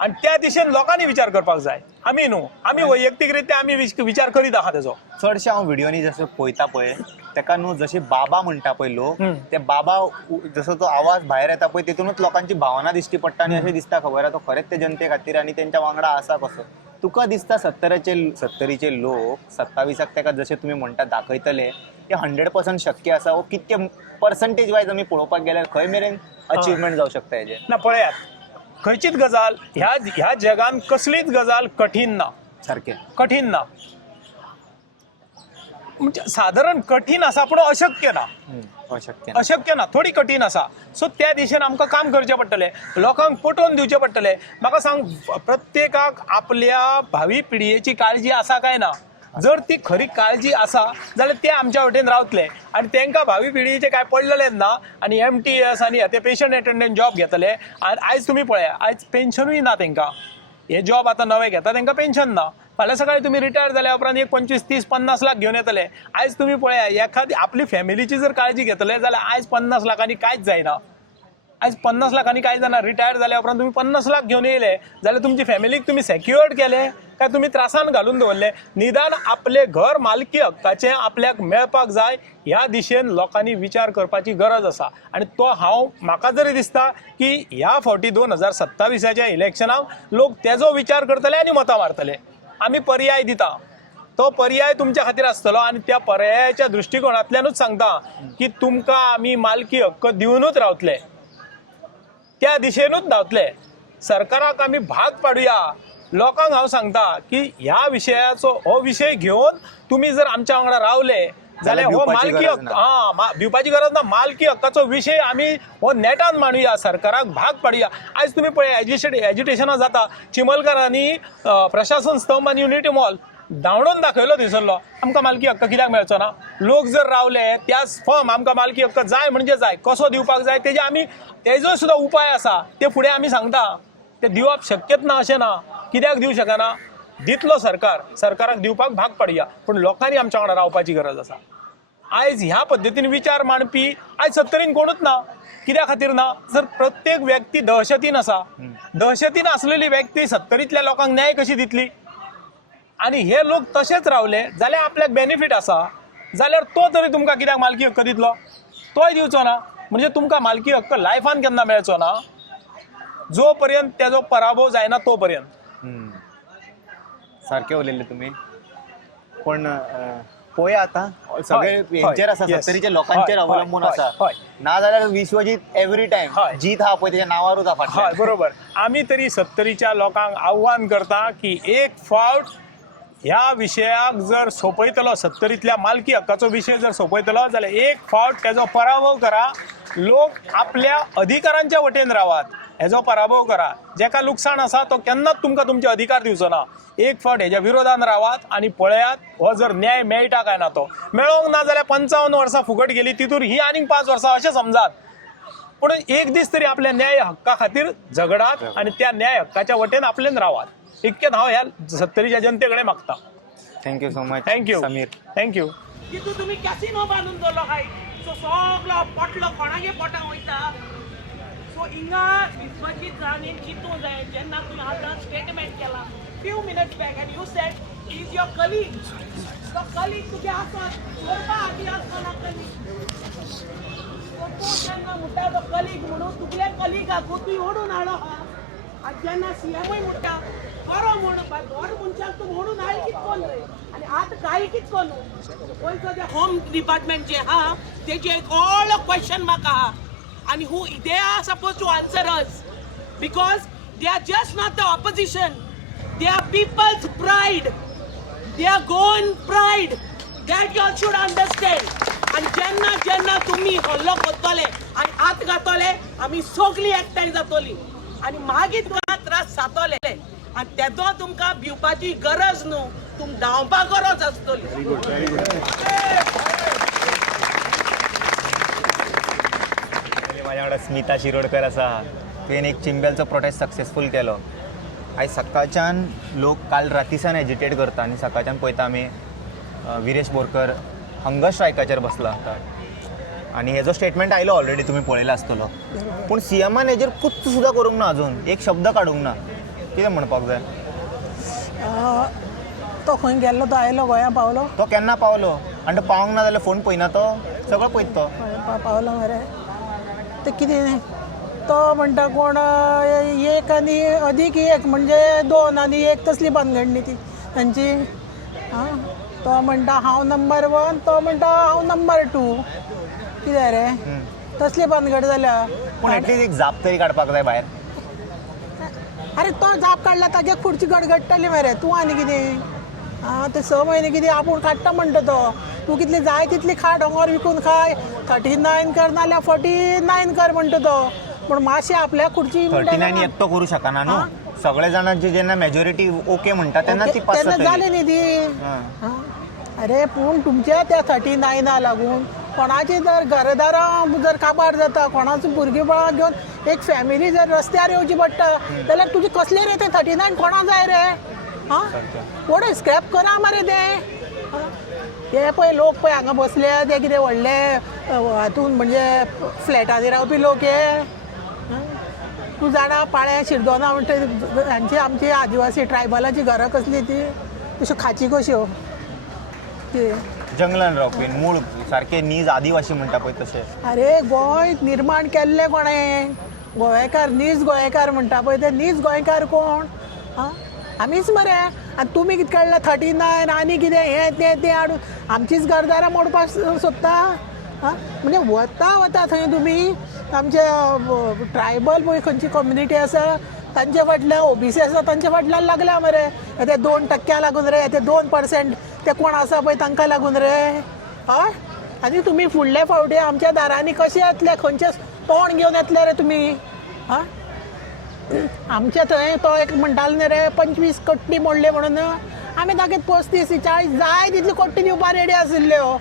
आनी त्या दिशेन लोकांनी विचार करपाक जाय. आमी न्हू, आमी वैयक्तीकरित्या आमी विचार करीत आहा तेजो. चडशे हांव व्हिडिओनी जसो पळयता पळय तेका न्हू जशे बाबा म्हणटा पळय लोक, ते बाबा जसो तो आवाज भायर येता पळय तितूनच लोकांची भावना दिश्टी पडटा आनी अशें दिसता खबर तो खरेंच ते जनते खातीर आनी तेंच्या वांगडा आसा कसो. तुका दिसता 70चे लोक 27 तेका जशे तुमी म्हणटा दाखयतले ते 100% शक्य आसा? वो कितके पर्संटेज वायज आमी पळोवपाक गेल्यार खंय मेरेन अचिवमेंट जावं शकता हेजे? ना पळयात, खंयचीच गजाल ह्या जगान कसलीच गजाल कठीण ना. सारकें कठीण ना म्हणजे साधारण कठीण आसा पूण अशक्य ना. अशक्य ना, थोडी कठीण आसा. सो त्या दिशेन आमकां काम करचें पडटलें, लोकांक पटोवन दिवचें पडटलें. म्हाका सांग, प्रत्येकाक आपल्या भावी पिढयेची काळजी आसा काय ना? जर ती खरी काळजी आसा जाल्यार ते आमच्या वटेन रावतले आनी तांकां भावी पिढयेचे काय पडलेलेच ना आनी MTS आनी ते पेशंट अटेंडंट जॉब घेतले. आनी आयज तुमी पळया, आयज पेन्शनूय ना तांकां. हे जॉब आतां नवे घेता तांकां पेन्शन ना. फाल्यां सकाळी तुमी रिटायर जाल्या उपरांत एक 25, 30, 50 लाख घेवन येतले. आयज तुमी पळया, एखादी आपली फॅमिलीची जर काळजी घेतले जाल्यार आयज 50 लाखांनी कांयच जायना. आयज 50 लाखांनी कांय जायना. रिटायर जाल्या उपरांत तुमी 50 लाख घेवन येयले जाल्यार तुमची फॅमिलीक तुमी सेक्युअर्ड केले काय तुमी त्रासान घालून दवरले? निदान आपले घर मालकी हक्काचें आपल्याक मेळपाक जाय ह्या दिशेन लोकांनी विचार करपाची गरज आसा. आनी तो म्हाका जरी दिसता की ह्या फावटी 2027च्या इलेक्शनाक लोक तेजो विचार करतले आनी मतां मारतले. आमी पर्याय दिता, तो पर्याय तुमच्या खातीर आसतलो आनी त्या पर्यायाच्या दृश्टिकोनांतल्यानूच सांगता की तुमकां आमी मालकी हक्क दिवनूच रावतले, त्या दिशेनूच धांवतले. सरकाराक आमी भाग पाडुया. लोकांक हांव सांगता की ह्या विशयाचो हो विशय घेवन तुमी जर आमच्या वांगडा रावले जाल्यार हो मालकी हक्क दिवपाची गरज ना. मालकी हक्काचो विशय आमी हो नेटान मांडुया, सरकाराक भाग पाडुया. आयज तुमी पळय एज्युटेशनां जाता, चिमलकारांनी प्रशासन स्तंभ आनी युनिटी मॉल धांवडोवन दाखयलो थंयसरलो. आमकां मालकी हक्क कित्याक मेळचो ना? लोक जर रावले त्याच फर्म आमकां मालकी हक्क जाय म्हणजे जाय, कसो दिवपाक जाय तेजो सुद्दां उपाय आसा, ते फुडें आमी सांगता. ते दिवप शक्यच ना अशें ना. कित्याक दिवं शकना? दितलो सरकाराक दिवपाक भाग पाडुया, पूण लोकांनी आमच्या वांगडा रावपाची गरज आसा. आयज ह्या पद्दतीन विचार मांडपी आयज 70न कोणूच ना. कित्या खातीर ना? जर प्रत्येक व्यक्ती दहशतीन आसा, दहशतीन आसलेली व्यक्ती 70तल्या लोकांक न्याय कशी दितली? आनी हे लोक तशेंच रावले जाल्यार आपल्याक बेनिफीट आसा, जाल्यार तो तरी तुमकां कित्याक मालकी हक्क दितलो? तोय दिवचो ना. म्हणजे तुमकां मालकी हक्क लायफान केन्ना मेळचो ना, जो पर्यंत तेजो पराभव जायना तो पर्यंत. सारकें उलयलें तुमी. पण पळया आता सगळे हेंचेर आसा, yes. 70च्या लोकांचेर हय, अवलंबून हय, आसा. हय. ना जाल्यार विश्वजीत एवरी टायम हय. जीत हा पळय तेच्या नांवारूच आहा फाटल्यान. हय बरोबर. आमी तरी 70च्या लोकांक आव्हान करता की एक फावट ह्या विशयाक जर सोंपयतलो, 70तल्या मालकी हक्काचो विशय जर सोंपयतलो जाल्यार एक फावट तेजो पराभव करा. लोक आपल्या अधिकारांच्या वटेन रावात, हेजो पराभव करा. जेका लुकसाण आसा तो केन्नाच तुमकां तुमचे अधिकार दिवचो ना. एक फावट हेज्या विरोधान रावात आनी पळयात हो जर न्याय मेळटा काय ना. तो मेळोंक ना जाल्यार 55 वर्सां फुकट गेली, तितूर ही आनीक 5 वर्सां अशें समजात. पूण एक दीस तरी आपल्या न्याय हक्का खातीर झगडात आनी त्या न्याय हक्काच्या वटेन आपल्यान रावात. इतकेंच हांव ह्या 70च्या जनते कडेन मागता. Thank you so much. Thank you Sameer. Thank you. तितू तुम्ही कॅसिनो बांदून दवरलो काय सो सगळो पोटलो कोणागे पोटां वयता. सो हिंगा विश्वजीत राणेन चिंतूंक जाय जेन्ना तुवें आतां स्टेटमेंट केला few minutes back end you sed is your colleague. तो कलीग तुगे आसत करपा आदी आसतो ना कलीग. सो तूं जेन्ना म्हणटा तो कलीग म्हणून तुगल्या कलिगाकू तुवें ओडून हाडलो आहा. आनी जेन्ना सीएमय म्हणटा बरो म्हण व्हड मनशाक तूं म्हणून हाड कितको न्हय आनी आतां काय कितको न्हू. पयसो जे होम डिपार्टमेंट जे आहा तेजे एक ऑल क्वेश्चन मार्क आहा. आणि who they are supposed to answer us because they are just not the opposition, they are people's pride, they are own pride that you all should understand. आणि जेन्ना तुम्ही हल्लो करतले आणि आत घातले आम्ही सगळी एकठांय जातली आणि मागीर तुमकां त्रास जातले आणि तेजो तुमकां भिवपाची गरज न्हू. तुम धांवपाक गरज आसतली. माझ्या वांगडा स्मिता शिरोडकर आसा. तुवें एक चिंबेलचो प्रोटेस्ट सक्सेसफूल केलो. आयज सकाळच्यान लोक काल रातीसान एजिटेट करता आनी सकाळच्यान पळयता आमी विरेश बोरकर हंगर स्ट्रायकाचेर बसला आतां. आनी हेजो स्टेटमेंट आयलो ऑलरेडी, तुमी पळयलो आसतलो. पूण सीएमान हेजेर कुत्त सुद्दां करूंक ना, अजून एक शब्द काडूंक ना. कितें म्हणपाक जाय? तो खंय गेल्लो तो आयलो गोंया पावलो. तो केन्ना पावलो आनी तो पावूंक ना जाल्यार फोन पळयना तो सगळो पळयत तो. पावलो मरे ते कितें तो म्हणटा कोण एक आनी अदीक एक म्हणजे 2 आनी 1 तसली बांदगडणी ती तांची. तो म्हणटा हांव नंबर 1, तो म्हणटा हांव नंबर 2. कितें रे तसली बांदगड जाल्या. पूण एटलीस्ट एक जाप तरी काडपाक जाय भायर. अरे तो जाप काडला तागे खुर्ची गडगडटली मरे. तूं आनी कितें ते 6 म्हयने कितें आपूण काडटा म्हणटा तो. तूं कितली जाय तितली खा, डोंगर विकून खाय. 39 कर नाल्यार 49 कर म्हणटा तो. पूण मातशें आपल्या खुर्ची 39 एकटो करूं शकना न्हू. सगळे जाणांची जेन्ना मेजॉरिटी ओके म्हणटा तेन्ना ती पास तेन्ना जातली. जाली न्ही ती. अरे पूण तुमच्या त्या 39 लागून कोणाची जर घरदारां जर काबार जाता, कोणाचो भुरगेंपणां घेवन एक फॅमिली जर रस्त्यार येवची पडटा जाल्यार तुजी कसले रे ते 39 कोणा जाय रे. थोडे स्क्रॅप करा मरे ते पळय लोक पळय हांगा बसले ते कितें व्हडले हातून म्हणजे फ्लॅटांनी रावपी लोक हे. तूं जाणा पाळ्या शिरदोना म्हणटा हांची आमची आदिवासी ट्रायबलाची घरां कसली ती तश्यो खाची कश्यो ती जंगलान रावपी मूळ सारखे नीज आदिवासी म्हणटा पळय तशे. अरे गोंय निर्माण केल्लें कोणें? गोंयकार नीज गोंयकार म्हणटा पळय ते नीज गोंयकार कोण? आमीच मरे. आनी तुमी कितें काडला 39 आनी कितें हें तें हाडून आमचीच घरदारां मोडपाक सोदता. म्हणजे वता थंय तुमी आमचे ट्रायबल पळय खंयची कम्युनिटी आसा तांचे फाटल्यान ओबीसी आसा तांचे फाटल्यान लागल्या मरे. ते 2% लागून रे, ते 2% ते कोण आसा पळय तांकां लागून रे. हय आनी तुमी फुडले फावटी आमच्या दारांनी कशे येतले, खंयचे तोंड घेवन येतले रे तुमी? आमचे थंय तो एक म्हणटालो न्ही रे 25 कोटी मोडले म्हणून. आमी ताका 35-40 जाय तितली कोट्टी दिवपा रेडी आशिल्ल्यो.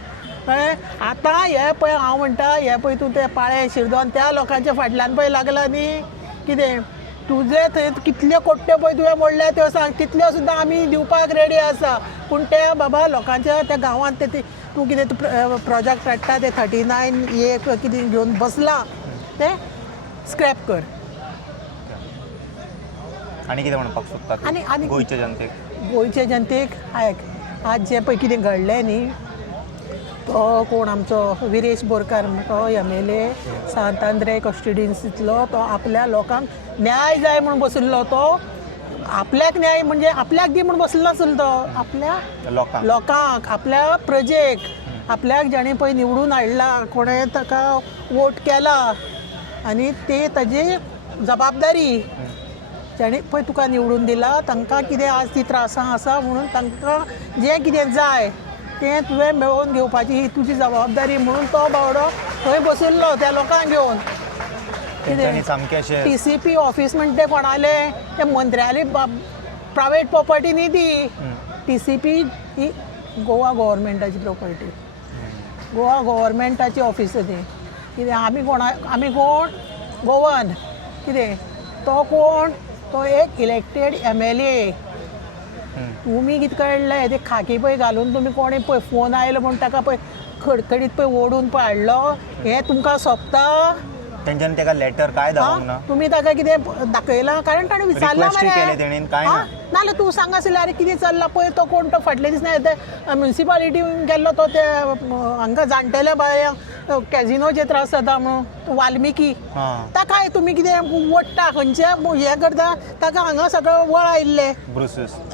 आतां हे पळय हांव म्हणटा हे पळय तूं ते पाळे शिरदोन त्या लोकांच्या फाटल्यान पळय लागला न्ही. कितें तुजे थंय कितल्यो कोट्ट्यो पळय तुवें मोडल्या त्यो सांग. तितल्यो सुद्दां आमी दिवपाक रेडी आसा. पूण ते बाबा लोकांच्या त्या गांवांत ते तूं कितें प्रोजेक्ट हाडटा ते 39 एक कितें घेवन बसला ते स्क्रॅप कर. आनी कितें म्हणपाक सोदता आनी गोंयच्या जनतेक? गोंयच्या जनतेक आयक आज जे पळय कितें घडलें न्ही तो कोण आमचो विरेश बोरकार तो MLA सांत आंद्रे कॉन्स्टिट्युएन्सींतलो तो आपल्या लोकांक न्याय जाय म्हणून बशिल्लो तो आपल्याक न्याय म्हणजे आपल्याक दी म्हणून बसलो नासलो तो, आपल्या लोकांक, आपल्या प्रजेक, आपल्याक जाणें पळय निवडून हाडला, कोणें ताका वोट केला आनी ते ताजी जबाबदारी. जाणें पळय तुका निवडून दिला, तांकां कितें आज ती त्रासां आसा म्हणून तांकां जें कितें जाय तें तुवें मेळोवन घेवपाची ही तुजी जबाबदारी म्हणून तो बावडो थंय बसयल्लो त्या लोकांक घेवन. कितें TCP ऑफिस म्हणटा तें कोणालें, तें मंत्र्याली प्रायवेट प्रॉपर्टी न्ही ती. TCP ही गोवा गव्हर्मेंटाची प्रॉपर्टी, गोवा गव्हर्मेंटाची ऑफिस ती. कितें आमी कोण गोवन, कितें तो कोण, तो एक इलेक्टेड MLA. तुमी कितें कळ्ळें, ते खाकी पळय घालून तुमी कोणें पळय फोन आयलो म्हूण ताका पळय खडखडीत पळय ओडून पळय हाडलो, हें तुमकां सोबता. तेंच्यानी तेका लेटर काय धाडूंक ना. तुम्ही ताका कितें दाखयलां, कारण ताणें विचारलां नाल्यार तूं सांग आसलें अरे कितें चल्लां पळय तो कोण, तो फाटले दिस म्युन्सिपालिटीन गेल्लो तो ते हांगा जाणटेल्या बायांक कॅझिनोचे त्रास जाता म्हणून वाल्मिकी, ताका तुमी कितें वट्टा खंयचे हें करता, ताका हांगा सगळं वळ आयिल्लें.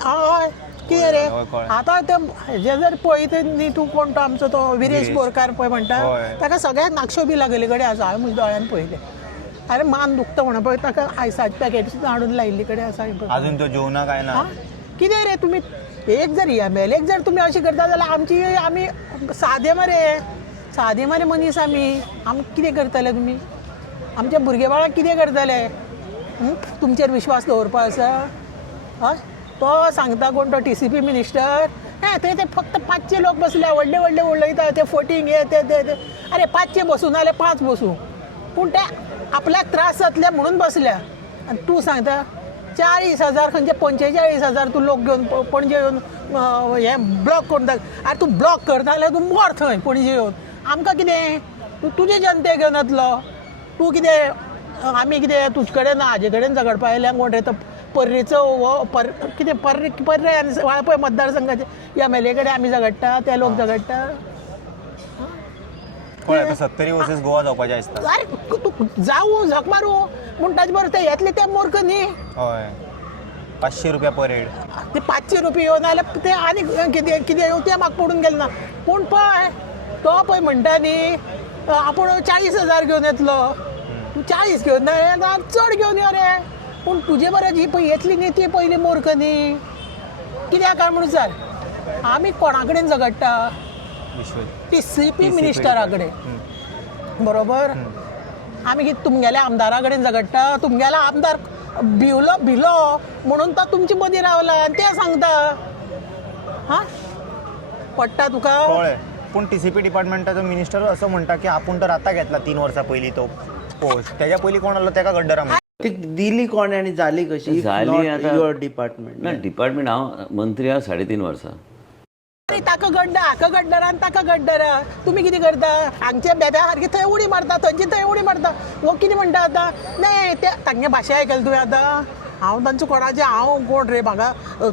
हय कितें रे आतां ते हेजे जर पळयत न्ही तूं कोण तो आमचो तो विरेश बोरकार पळय म्हणटा, ताका सगळ्याक नाक्षो बी लागले कडेन आसा. हांवें म्हज्या दोळ्यान पळयलें. अरे मान दुखता म्हणून पळय ताका आयसाची पॅकेट सुद्दां हाडून लायिल्ली कडेन आसा. अजून तो जेवना काय ना. कितें रे तुमी एक जर MLA जर तुमी अशें करता जाल्यार आमी सादे मरे मनीस आमी कितें करतले तुमी, आमच्या भुरगे बाळाक कितें करतले. तुमचेर विश्वास दवरपा आसा. हय तो सांगता कोण तो TCP मिनिस्टर, थंय ते फक्त 500 लोक बसल्या, व्हडले उलयता ते फोटींग हे ते. अरे 500 बसूं नाल्यार 5 बसूं, पूण ते आपल्याक त्रास जातले म्हणून बसल्या. आनी तूं सांगता 40,000 खंयचे 45,000 तूं लोक घेवन पणजे येवन हें ब्लॉक करता. अरे तूं ब्लॉक करता जाल्यार तूं मर थंय पणजे येवन. आमकां कितें, तूं तुजे जनते घेवन येतलो. तूं कितें आमी कितें तुजे कडेन हाजे कडेन झगडपा आयल्या कोण रे तो पर्रेचो कितें पर्रे आनी वाळपय मतदारसंघाचे MLA कडेन आमी झगडटा, ते लोक झगडटा. 70 वर्सेस गोवा जावपाचें आसता. अरे तूं जावं झक मारू पूण ताजे बरोबर ते येतले ते मूर्ख न्ही. हय 500 रुपया पर हेड. ते 500 रुपया येवन जाल्यार ते आनी कितें येवन ते म्हाका पडून गेले ना. पूण पळय तो पळय म्हणटा न्ही आपूण 40,000 घेवन येतलो, तूं 40 घेवन ना चड घेवन यो रे. पूण तुजे बरें जी पळय येतली न्ही ती पयली मूर्ख न्ही. कित्याक काय म्हणून सर आमी कोणा कडेन झगडटा, TCP मिनिस्टरा कडेन बरोबर. आमी कितें तुमगेल्या आमदारा कडेन झगडटा, तुमगेलो आमदार भिलो म्हणून तो तुमचे मदीं रावला आनी ते सांगता. पडटा तुका. पूण TCP डिपार्टमेंटाचो मिनिस्टर असो म्हणटा की आपूण तर आतां घेतला 3 वर्सां पयलीं तो पोस्ट, तेज्या पयलीं कोण आसलो तेका गड्डरा. ती दिली कोण आनी जाली कशी जाली आतां युअर डिपार्टमेंट. ना डिपार्टमेंट हांव मंत्री हांव 3.5 वर्सां. ताका गड्डा हाका गड्डरा आनी ताका गड्डरा. तुमी कितें करता, हांगच्या बेब्या सारकी थंय उडी मारता, थंयची थंय उडी मारता. वो कितें म्हणटा आतां नाही ते तांगे भाशा आयकला तुवें आतां. हांव तांचो कोणाचें हांव कोण रे म्हाका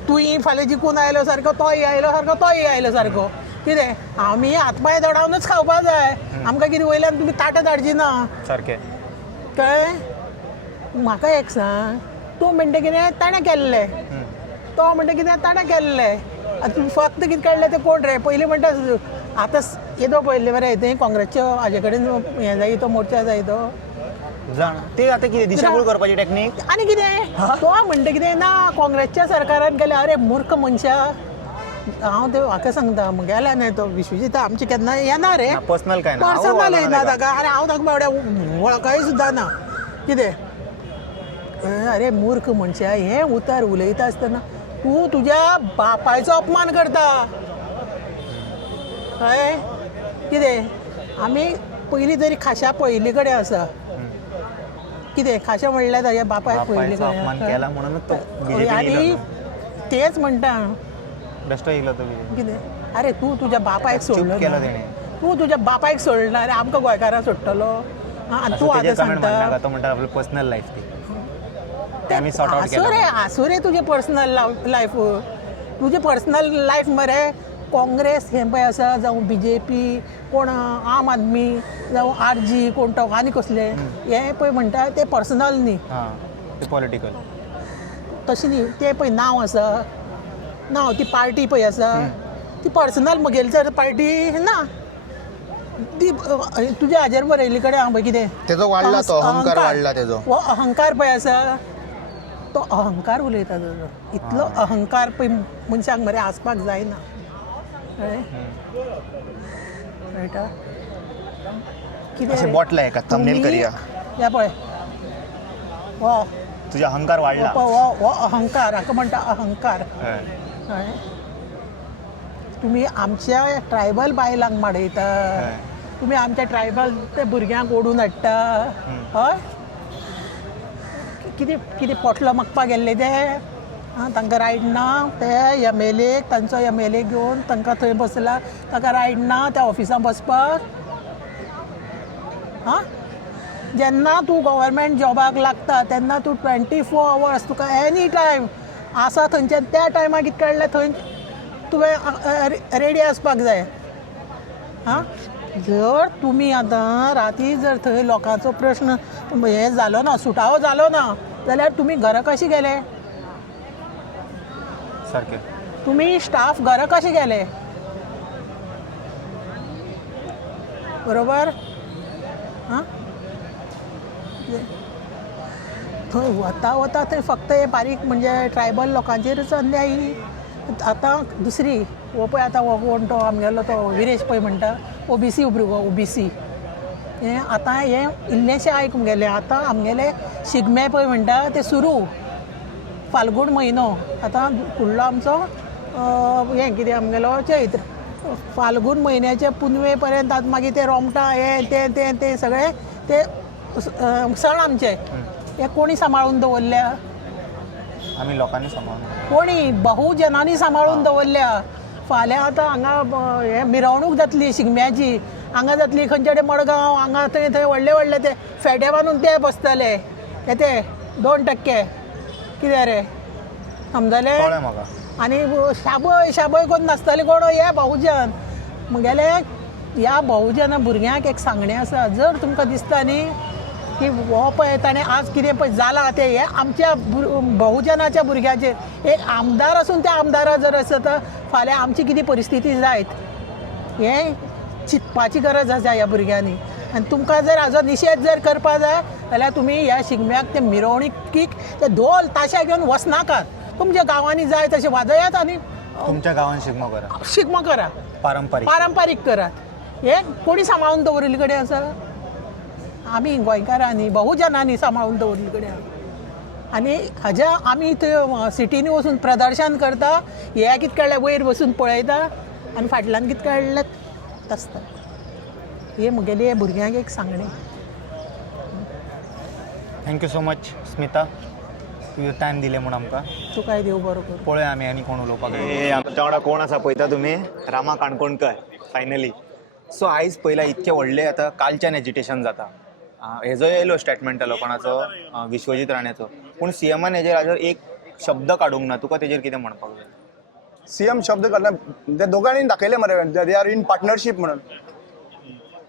तुयी फाल्यां जिखून आयलो सारको, तोय आयलो सारको, तोय आयलो सारको. कितें आमी हातपांय दडावनूच खावपा जाय. आमकां कितें वयल्यान तुमी ताटां धाडची ना सारकें कळ्ळें. म्हाका एक सांग, तूं म्हणटा कितें ताणें केल्लें, तो म्हणटा कितें ताणें केल्लें. तूं फक्त कितें कळ्ळें तें कोण रे. पयलीं म्हणटा आतां येदो पळयल्ले मरे थंय काँग्रेसच्या हाजे कडेन हें जाय तो मोर्चा जाय तो जाण ते आतां कितें दिशाभूल करपाची टॅक्नीक. आनी कितें तो म्हणटा कितें ना काँग्रेसच्या सरकारान केलें. अरे मूर्ख मनशा, हांव ते म्हाका सांगता म्हगेल्या न्हय तो विश्वजीत आमचे केन्ना येना रे. पर्सनल काय ना, पर्सनल येना ताका. आनी हांव ताका बावड्या वळखय सुद्दां ना. कितें अरे मूर्ख मनशा, हें उतार उलयता आसतना तूं तुज्या बापायचो अपमान करता. कळ्ळें. कितें आमी पयलीं तरी खाशा पयली कडेन आसा. कितें खाशा म्हणल्यार ताज्या बापायक पयली अपमान केला म्हणूनच तो कडेन. आनी तेच म्हणटा बेश्टो येयलो तो कितें. अरे तूं तुज्या बापायक सोडलो केलो ना, तेणें. तूं तुज्या बापायक सोडना रे, आमकां गोंयकारांक सोडटलो. आनी तूं आतां सांगता तो म्हणटा आपली पर्सनल लायफ ती आमी सॉर्ट आउट केला. आसूं रे तुजें पर्सनल लायफ. तुजें पर्सनल लायफ मरे काँग्रेस हें पळय आसा जावं BJP कोण आम आदमी जावं RG कोण तो आनी कसले हें पळय म्हणटा ते पर्सनल न्ही, ते पॉलिटिकल. तशें न्ही तें पळय नांव आसा नांव ती पार्टी पळय आसा ती पर्सनल म्हगेली जर पार्टी ना ती तुज्या हाजेर बरयल्ले कडेन हांव पळय कितें तेजो वाडला तो अहंकार वाडला तेजो हो अहंकार पळय आसा तो अहंकार उलयता ताजो इतलो अहंकार पळय मनशाक मरे आसपाक जायना कळटा अशें बोटला एका थंबनेल करिया या पळय हो तुझा अहंकार वाडला हो अहंकार हाका म्हणटा अहंकार कळ्ळें? तुमी आमच्या ट्रायबल बायलांक माडयता तुमी आमच्या ट्रायबल ते भुरग्यांक ओडून हाडटा हय कितें कितें पोटलो मागपा गेल्ले ते तांकां रायट ना ते MLA तांचो MLA घेवन तांकां थंय बसला ताका रायट ना त्या ऑफिसान बसपाक जेन्ना तूं गव्हर्मेंट जॉबाक लागता तेन्ना तूं 24 hours तुका एनी टायम आसा थंयच्या त्या टायमार कितें काडलें थंय तुवें रेडी आसपाक जाय जर तुमी आतां राती जर थंय लोकांचो प्रश्न हें जालो ना सुटावो जालो ना जाल्यार तुमी घरा कशें गेले सारकें तुमी स्टाफ घरा कशें गेले बरोबर थंय वता थंय फक्त हे बारीक म्हणजे ट्रायबल लोकांचेरच अन्याय आतां दुसरी हो पळय आतां हो कोण तो आमगेलो तो विरेश पळय म्हणटा OBC भुरगो OBC हें आतां हें इल्लेशें आयकूंक गेलें आतां आमगेले शिगमे पळय म्हणटा ते सुरू फाल्गून म्हयनो आतां फुडलो आमचो हें कितें आमगेलो चैत्र फाल्गून म्हयन्याचे पुनवे पर्यंत आतां मागीर ते रोमटा हें ते सगळे ते सण आमचे हे कोणी सांबाळून दवरल्या आमी लोकांनी सांबाळून कोणी बहुजनांनी सांबाळून दवरल्या फाल्यां आतां हांगा हे मिरवणूक जातली शिगम्याची हांगा जातली खंयचे कडेन मडगांव हांगा थंय थंय व्हडले व्हडले ते फेटे बांदून ते बसतले ते 2% कितें रे समजलें म्हाका आनी शाबय कोण नासतले कोण हे बहुजन म्हगेले ह्या बहुजन भुरग्यांक एक सांगणें आसा जर तुमकां दिसता न्ही की हो पळय ताणें आज कितें पळय जालां तें हें आमच्या बहुजनाच्या भुरग्याचेर एक आमदार आसून त्या आमदारा जर आसत फाल्यां आमची कितें परिस्थिती जायत हें चिंतपाची गरज आसा ह्या भुरग्यांनी आनी तुमकां जर हाजो निशेध जर करपा जाय जाल्यार तुमी ह्या शिगम्याक ते मिरवणुकीक ते ढोल ताशे घेवन वचनाकात तुमच्या गांवांनी जाय तशें वाजयात आनी तुमच्या गांवांत शिगमो करा पारंपारीक करात हे कोणी सांबाळून दवरिल्ले कडेन आसा आमी गोंयकारांनी बहुजनांनी सांबाळून दवरिल्ले कडेन आसा आनी हाज्या आमी थंय सिटीनी वचून प्रदर्शन करता हे कितें काडलें वयर बसून पळयता आनी फाटल्यान कितें काडलें आसता हे म्हगेले भुरग्यांक एक सांगणें थँक्यू सो मच स्मिता तुवें टायम दिले म्हूण आमकां तुकाय देव बरो कर पळय आमी आनी कोण उलोवपाक आमच्या वांगडा कोण आसा पळयता तुमी रामा काणकोणकर फायनली सो आयज पयला इतके व्हडले आतां कालच्यान एजिटेशन जाता हेजो येयलो स्टेटमेंट लोकांचो विश्वजीत राण्याचो पूण CMन हाजेर एक शब्द काडूंक ना तुका तेजेर कितें म्हणपाक जाय CM शब्द काडना ते दोगांनी दाखयले मरे दे आर इन पार्टनरशीप म्हणून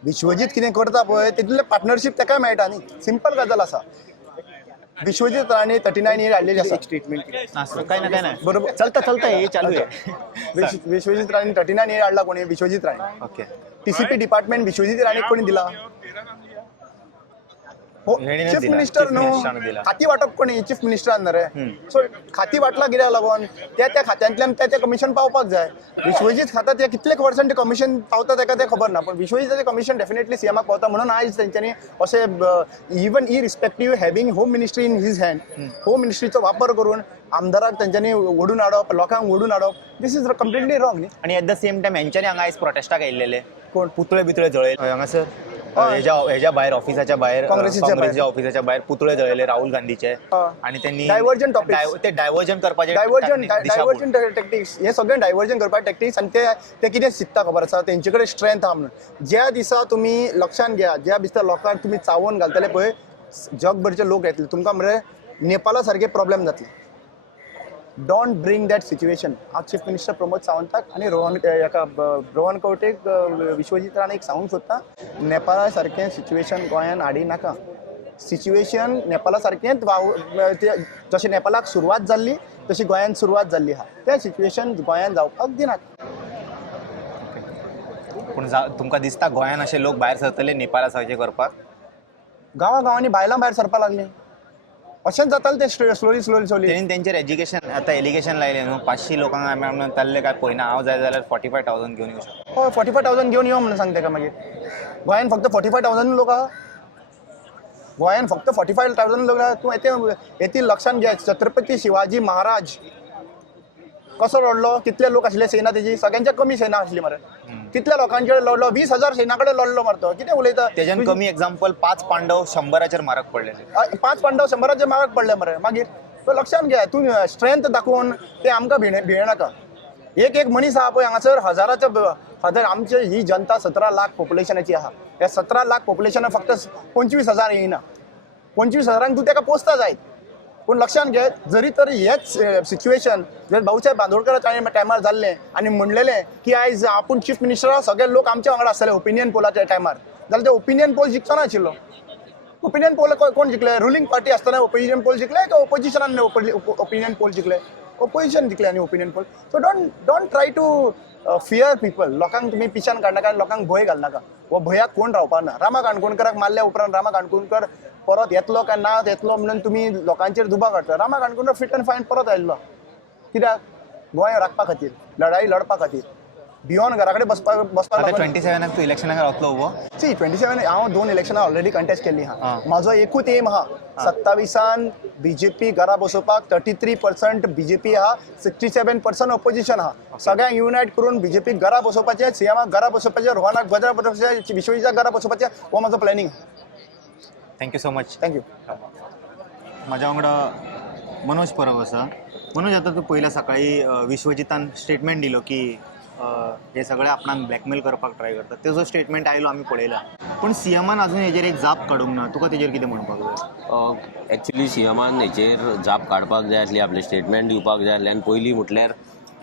विश्वजीत कितें करता पळय तितले पार्टनरशीप ताका मेळटा न्ही सिंपल गजाल आसा विश्वजीत राणे 39 इयर हाडलेली आसा स्टेटमेंट काय ना बरोबर चलता हे चालू आहे विश्वजीत राणे 39 इयर हाडला कोणी Vishwajit Rane okay TCP department Vishwajit Rane कोणी दिला चीफ मिनिस्टर न्हू खाती वाटप कोणी चीफ मिनिस्टरान रे सो खाती वाटला कित्याक लागून त्या खात्यांतल्यान त्या कमिशन पावपाक जाय विश्वजीत खाता ते कितले पर्संट कमिशन पावता ताका ते खबर ना पण विश्वजीताचें कमिशन डेफिनेटली CMक पावता म्हणून आयज तेंच्यांनी अशें even irrespective having home ministry in his hand home मिनिस्ट्रीचो वापर करून आमदाराक तेंच्यांनी ओडून हाडप लोकांक ओडून हाडप दीस इज कम्प्लिटली रॉंग न्ही आनी एट द सेम टायम हेंच्यांनी हांगा आयज प्रोटेस्टाक आयिल्ले कोण पुतळे बितळे जळयले हांगासर हेज्या भायर ऑफिसाच्या भायर काँग्रेसीच्या ऑफिसाच्या भायर पुतळे जळयले राहुल गांधीचे आणि त्यांनी डायवर्जन टॉपिक्स ते डायवर्जन करपाचे डायवर्जन टॅक्टिक्स हे सगळे डायवर्जन करपाचे टॅक्टिक्स आणि ते कितें चिंतता खबर आसा तेंचे कडेन स्ट्रेंथ आहा म्हणून ज्या दिसा तुमी लक्षांत घ्या ज्या दिसा लोकांक तुमी चावोन घालतले पळय जगभरचे लोक येतले तुमकां मरे नेपाला सारखे प्रॉब्लेम जातले डोंट ब्रिंग दॅट सिच्युएशन हांव चीफ मिनिस्टर प्रमोद सावंताक आनी रोहन कवटेक विश्वजीत राणेक सांगूंक सोदता नेपाळा सारकें सिच्युएशन गोंयान हाडी नाका सिच्युएशन नेपाला सारकेंच जशें नेपालाक सुरवात जाल्ली तशी गोंयांत सुरवात जाल्ली आहा तें सिच्युएशन गोंयांत जावपाक दिनात. पूण तुमकां दिसता गोंयान असे लोक भायर सरतले नेपाळा सारखे करपाक? गांवांनी बायलां भायर सरपाक लागलीं अशेंच जातालें तें स्लोली. तेणी तेंचेर एज्युकेशन आतां एलिगेशन लायलें न्हू 500 लोकांक आमी ताल्ले काय पळयना. हांव जाय जाल्यार 45,000 घेवन येवं शकता. हय 45,000 घेवन यो म्हणून सांग तेका मागीर. गोंयांत फक्त 45,000 लोक आहा. गोंयांत फक्त 45,000 लोक आहा. तूं येती लक्षांत घे छत्रपती शिवाजी महाराज कसो लढलो, कितले लोक आसले सेना तेजी, सगळ्यांच्या कमी सेना आसली मरे. कितल्या लोकांचे लढलो, 20,000 सेना कडेन लढलो मरतो. कितें उलयता? तेज्यान कमी एक्झाम्पल 5 पांडव 100 मारक पडलेले. 5 पांडव 100 मारक पडले मरे. मागीर तो लक्षांत घे तूं स्ट्रेंथ दाखोवन ते आमकां भियेनाका. एक मनीस आहा पळय हांगासर हजार आमची ही जनता 17 लाख पॉप्युलेशनाची आहा. ह्या 17 लाख पॉप्युलेशनाक फक्त 25,000 येयना. 25,000 तूं तेका पोसता जायत. पूण लक्षांत घे जरी तर हेच सिच्युएशन जर भाऊसाहेब बांदोडकर टायमार जाल्लें आनी म्हणलेलें की आयज आपूण चीफ मिनिस्टर सगळे लोक आमच्या वांगडा आसतले ओपिनियन पोलाच्या टायमार जाल्यार ते ओपिनियन पोल जिखचो नाशिल्लो. ओपिनियन पोल कोण जिखले? रुलींग पार्टी आसतना ओपिनियन पोल जिखले काय ओपोजिशनान ओपिनियन पोल जिखले? ओपोजिशन जिखले आनी opinion poll. So don't try to fear people. लोकांक तुमी पिशान काडनाका आनी लोकांक भंय घालनाका. हो भंयाक कोण रावपा ना. रामा काणकोणकराक मारल्या उपरांत रामा काणकोणकर परत येतलो काय ना येतलो म्हणून तुम्ही लोकांचेर दुबाव काडटा. रामा काणकोणकर फिट एंड फायन परत आयिल्लो. कित्याक? गोंय राखपा खातीर, लढाई लडपा खातीर. भियोन घरा कडेन बसपाक 27 तूं इलेक्शनाक रावतलो उबो? 27 हांव 2 इलेक्शनां ऑलरेडी कंटेस्ट केल्ली आहा. म्हाजो एकूच एम आहा 27 बीजेपी घरा बसोवपाक. 33% बीजेपी आहा, 67% ऑपोजिशन आहा. सगळ्यांक युनायट करून बीजेपी घरा बसोवपाचें, सीएमाक घरा बसोवपाचें, रोहनाक घरा बसोवपाचें, विश्वजीताक घरा बसोवपाचें हो म्हाजो planning. Thank you so much. Thank you. माझ्या वांगडा मनोज परब आसा. मनोज, आता तू पहिला सकाळी विश्वजितान स्टेटमेंट दिलो की हे सगळे आपणाक ब्लॅकमेल करपाक ट्राय करतात. तेजो स्टेटमेंट आयलो आमी पळयला. पण सीएमान अजून हेजेर एक जाप काडूंक ना. तुका तेजेर कितें म्हणपाक जाय? एक्चुली सीएमान हेचेर जाप काडपाक जाय आसली, आपले स्टेटमेंट दिवपाक जाय आसले. आनी पयलीं म्हटल्यार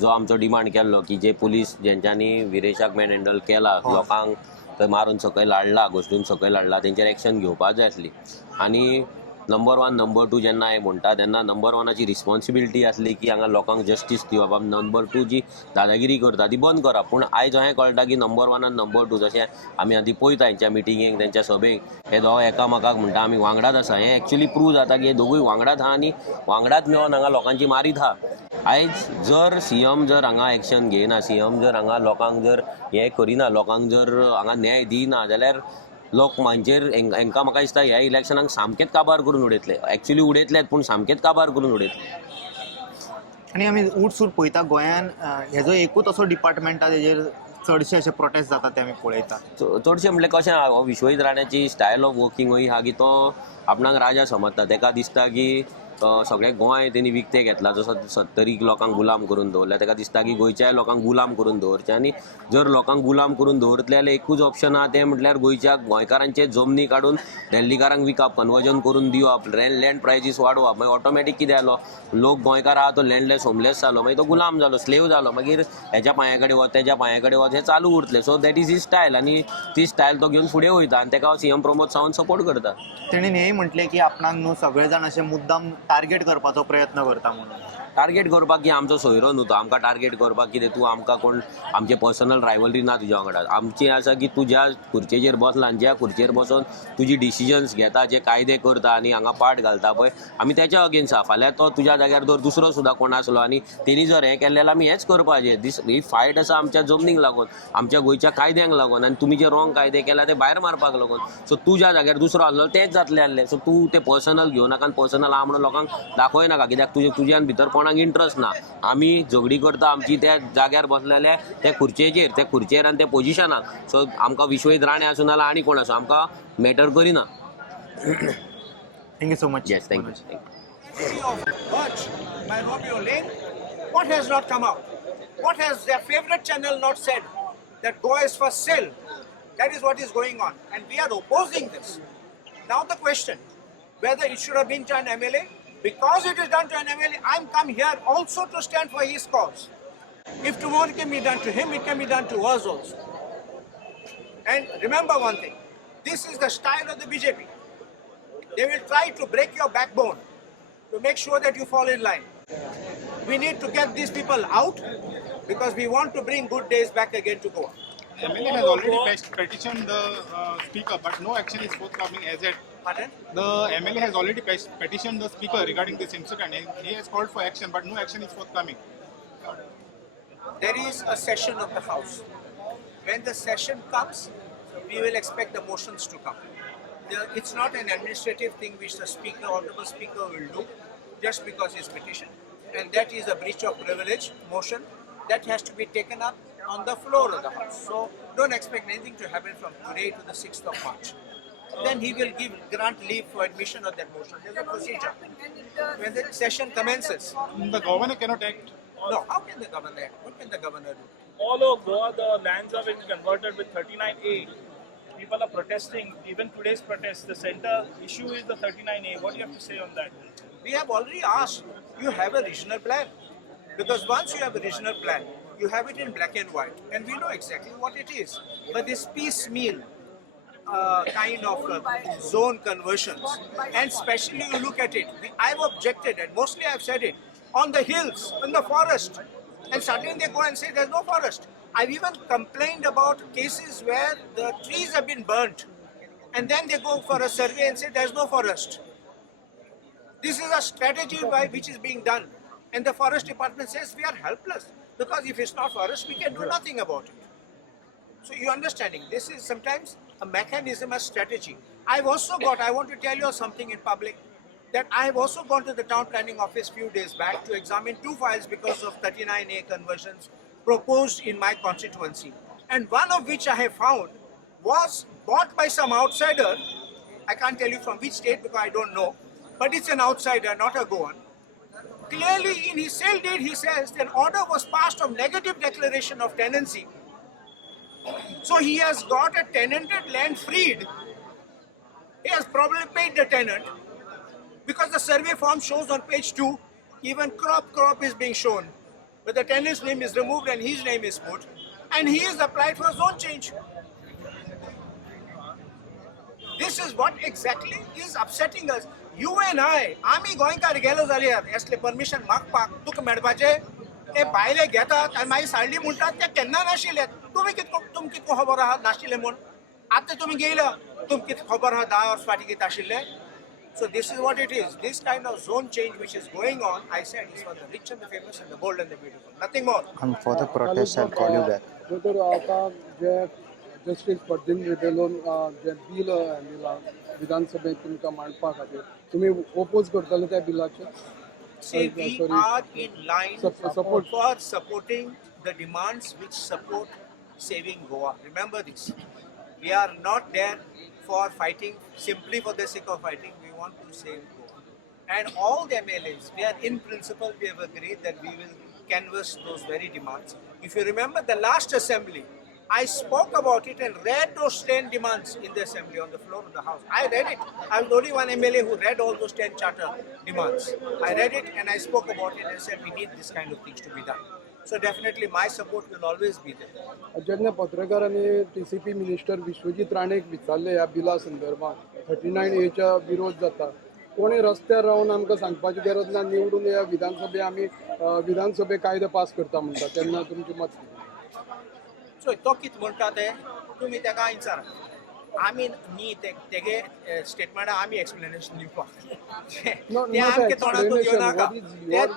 जो आमचो डिमांड केल्लो की जे पुलीस जेंच्यांनी विरेशाक मॅन हँडल केला, लोकांक थंय मारून सकयल हाडला, गोश्टीन सकयल हाडला, तेंचेर एक्शन घेवपाक जाय आसली. आनी नंबर 1 नंबर 2 जेन्ना हांवें म्हणटा तेन्ना नंबर 1ची रिस्पॉन्सिबिलिटी आसली की हांगा लोकांक जस्टीस दिवप. नंबर 2 जी दादागिरी करता ती बंद करप. पूण आयज अशें कळटा की नंबर 1 आनी नंबर 2 जशें आमी आदी पळयता हेंच्या मिटिंगेक, तेंच्या सभेक, हे दोग एकामेकाक म्हणटा आमी वांगडाच आसा. हें एक्चुली प्रूव जाता की हे दोगूय वांगडाच आहा आनी वांगडाच मेळोन हांगा लोकांची मारीत आहा. आयज जर सीएम जर हांगा एक्शन घेयना, सीएम जर हांगा लोकांक जर हें करिना, लोकांक जर हांगा न्याय दिना जाल्यार लोक मांचेर हांकां म्हाका दिसता ह्या इलेक्शनाक सामकेंच काबार करून उडयतले. एक्चुली उडयतलेच पूण सामकेंच काबार करून उडयतले. आनी आमी उठसूट पळयता गोंयान हेजो एकूच असो डिपार्टमेंट आसा जेजेर चडशे अशे प्रोटेस्ट जाता ते आमी पळयता. चडशे म्हणल्यार कशें आहा, विश्वजीत राण्याची स्टायल ऑफ वर्किंगूय आहा की तो आपणाक राजा समजता. ताका दिसता की सगळें गोंय तेणी विकतें घेतला. जसो 70 लोकांक गुलाम करून दवरल्या, ताका दिसता की गोंयच्या लोकांक गुलाम करून दवरचें. आनी जर लोकांक गुलाम करून दवरतले जाल्यार एकूच ऑप्शन आहा तें म्हटल्यार गोंयच्या गोंयकारांचे जमनी काडून दिल्लीकारांक विकप, कन्वर्जन करून दिवप, लँड प्रायजीस वाडोवप. मागीर ऑटोमॅटीक कितें जालो, लोक गोंयकार आहा तो लँडलेस होमलेस जालो, मागीर तो गुलाम जालो, स्लेव जालो. मागीर हेच्या पांया कडेन वच, तेच्या पांया कडेन वच, हें चालू उरतलें. So that is he style. आनी ती स्टायल तो घेवन फुडें वयता आनी ताका सीएम प्रमोद सावंत सपोर्ट करता. तेणी हेंय म्हटलें की आपणाक न्हू सगळे जाण अशे मुद्दाम टार्गेट करपाचो प्रयत्न करता म्हणून. टार्गेट करपाक की आमचो सोयरो न्हू तो, आमकां टार्गेट करपाक कितें? तूं आमकां कोण आमचे पर्सनल रायवलरी ना तुज्या वांगडा. आमची आसा की तूं ज्या खुर्चेचेर बसला आनी ज्या खुर्चेर बसून तुजी डिसिजन्स घेता, जे कायदे करता आनी हांगा पार्ट घालता पळय, आमी तेच्या अगेन्स्ट आहा. फाल्यां तो तुज्या जाग्यार जर दुसरो सुद्दां कोण आसलो आनी तेणी जर हें केलें जाल्यार आमी हेंच करपाचें. ही फायट आसा आमच्या जमनीक लागून, आमच्या गोंयच्या कायद्यांक लागून. आनी तुमी जे रॉंग कायदे केला ते भायर मारपाक लागून. सो तूं ज्या जाग्यार दुसरो आसलो तेंच जातलें आसलें. सो तूं तें पर्सनल घेवं नाका आनी पर्सनल आहा म्हणून लोकांक दाखोय नाका. कित्याक तुज्यान भितर कोणाक इंट्रस्ट ना. आमी झगडी करता आमची त्या जाग्यार बसलेले त्या खुर्चेर आनी त्या पोजिशनाक. सो आमकां विश्वजीत राणे आसूं नाल्यार आनी कोण आसूं आमकां मॅटर करिना. Thank you so much. Yes, thank you. What has not come out? What has their favorite channel not said? That Goa is for sale. That is what is going on, and we are opposing this. Now the question, whether it should have been to an MLA, because it is done to an MLA, I'm come here also to stand for his cause. If tomorrow it can be done to him, it can be done to us also. And remember one thing, this is the style of the BJP. They will try to break your backbone to make sure that you fall in line. We need to get these people out because we want to bring good days back again to Goa. MLA has already petitioned the speaker, but no action is forthcoming as yet. Pardon? The MLA has already petitioned the speaker regarding this incident, and he has called for action, but no action is forthcoming. There is a session of the House. When the session comes, we will expect the motions to come. It's not an administrative thing which the speaker, honorable speaker, will do just because it's petition, and that is a breach of privilege motion that has to be taken up on the floor of the House. So don't expect anything to happen from today to the 6th of March. Then he will grant leave for admission of that motion. There's a procedure. When the session commences. The governor cannot act. No, how can the governor act? What can the governor do? All over Goa, the lands are being converted with 39A. People are protesting. Even today's protest, the center issue is the 39A. What do you have to say on that? We have already asked, you have a regional plan. Because once you have a regional plan, you have it in black and white, and we know exactly what it is. But this piecemeal kind of zone conversions, and especially you look at it, I've objected, and mostly I've said it, on the hills, in the forest, and suddenly they go and say there's no forest. I've even complained about cases where the trees have been burnt, and then they go for a survey and say there's no forest. This is a strategy which is being done, and the forest department says we are helpless, because if it's not forest, we can do nothing about it. So you're understanding, this is sometimes a mechanism, a strategy. I want to tell you something in public, that I have also gone to the town planning office few days back to examine 2 files because of 39A conversions proposed in my constituency. And one of which I have found was bought by some outsider. I can't tell you from which state because I don't know, but it's an outsider, not a Goan. Clearly in his sale deed he says an order was passed of negative declaration of tenancy. So he has got a tenanted land freed. He has probably paid the tenant because the survey form shows on page 2, even crop is being shown. But the tenant's name is removed and his name is put, and he has applied for a zone change. This is what exactly is upsetting us. You and I, आम्ही गोंयकार गेलो जाल्यार असले permission मागपाक तुका मेळपाचे ते भायले घेतात आनी मागीर साडली म्हणटात ते केन्ना नाशिल्ले तुमकां कितको खबर आहा नाशिल्ले म्हूण आतां तुमी गेला तुमकां कितें खबर आहा 10 वर्स फाटीं कितें आशिल्ले. So this is what it is. This kind of zone change which is going on, I said, is for the rich and the famous and the bold and the beautiful. Nothing more. And for the protest, I'll call you back. तर आता जे justice पद्दीन रिबेलोन जे bill दिला विधानसभेत तुमकां मांडपा खातीर तुमी oppose करतले त्या बिलाचे. See, we are in line for supporting the demands which support saving Goa. Remember this. We are not there for fighting simply for the sake of fighting. We want to save Goa. And all the MLAs, in principle, we have agreed that we will canvass those very demands. If you remember the last assembly, I spoke about it and read those 10 demands in the assembly on the floor of the house. I read it. I was the only one MLA who read all those 10 charter demands. I read it and I spoke about it and said we need this kind of things to be done. So definitely my support will always be there. जेन्ना पत्रकारांनी TCP minister Vishwajeet राणेक विचारले ह्या बिला संदर्भात 39A विरोध जाता कोणी रस्त्यार रावन आमकां सांगपाची गरज ना निवडून या विधानसभे आमी विधानसभे कायदो पास करता म्हणटा तेन्ना तुमचें मत. सो तो कितें म्हणटा ते तुमी ताका विचारा. आमी न्ही तेगे स्टेटमेंटा आमी एक्सप्लेनेशन दिवपाक ते आमच्या तोंडातून घेवनाका.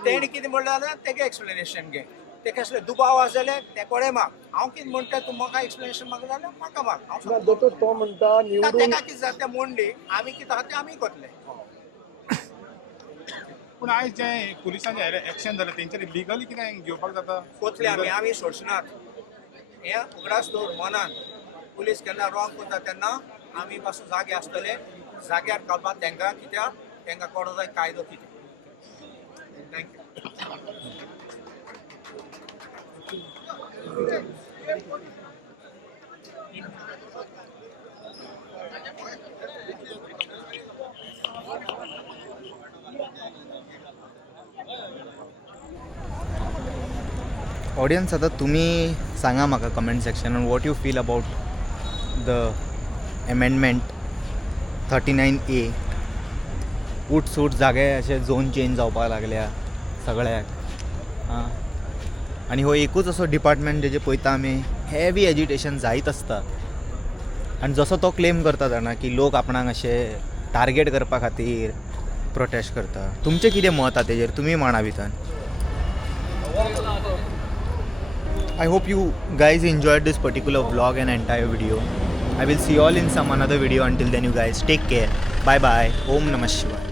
तेणें कितें म्हणलें जाल्यार तेगे एक्सप्लेनेशन घे. ते कसले दुबाव आसा जाल्यार ते कोणे माग. हांव कितें म्हणटा तूं म्हाका एक्सप्लेनेशन माग जाल्यार म्हाका माग. तो म्हणटा निवडून ताका कितें जाता तें म्हणली आमी कितें आहा तें आमी करतले. पूण आयज जे पुलिसांचे एक्शन जालें तेंचेर लिगली कितें घेवपाक जाता कोतले आमी सोडचनात. हें उगडास दवर मनान पुलीस केन्ना रॉंग करता तेन्ना आमी पासून जागे आसतले जाग्यार घालपाक तांकां कित्याक तांकां कळो जाय कायदो कितें. थँक्यू. ऑडियन्स आता तुम्ही सांगा म्हाका कमेंट सेक्शनान what you feel about the amendment 39A उठ जागे अशे झोन चेंज जावपाक लागल्या सगळ्याक आं आनी हो एकूच असो डिपार्टमेंट जेजे पळयता आमी हेवी एज्युटेशन जायत आसता आनी जसो तो क्लेम करता जाणा की लोक आपणाक अशे टार्गेट करपा खातीर प्रोटेस्ट करता. तुमचें कितें मत आसा तेजेर तुमी मांडा भितर. I hope you guys enjoyed this particular vlog and entire video. I will see you all in some another video. Until then, you guys take care. Bye bye. Om Namah Shivaya.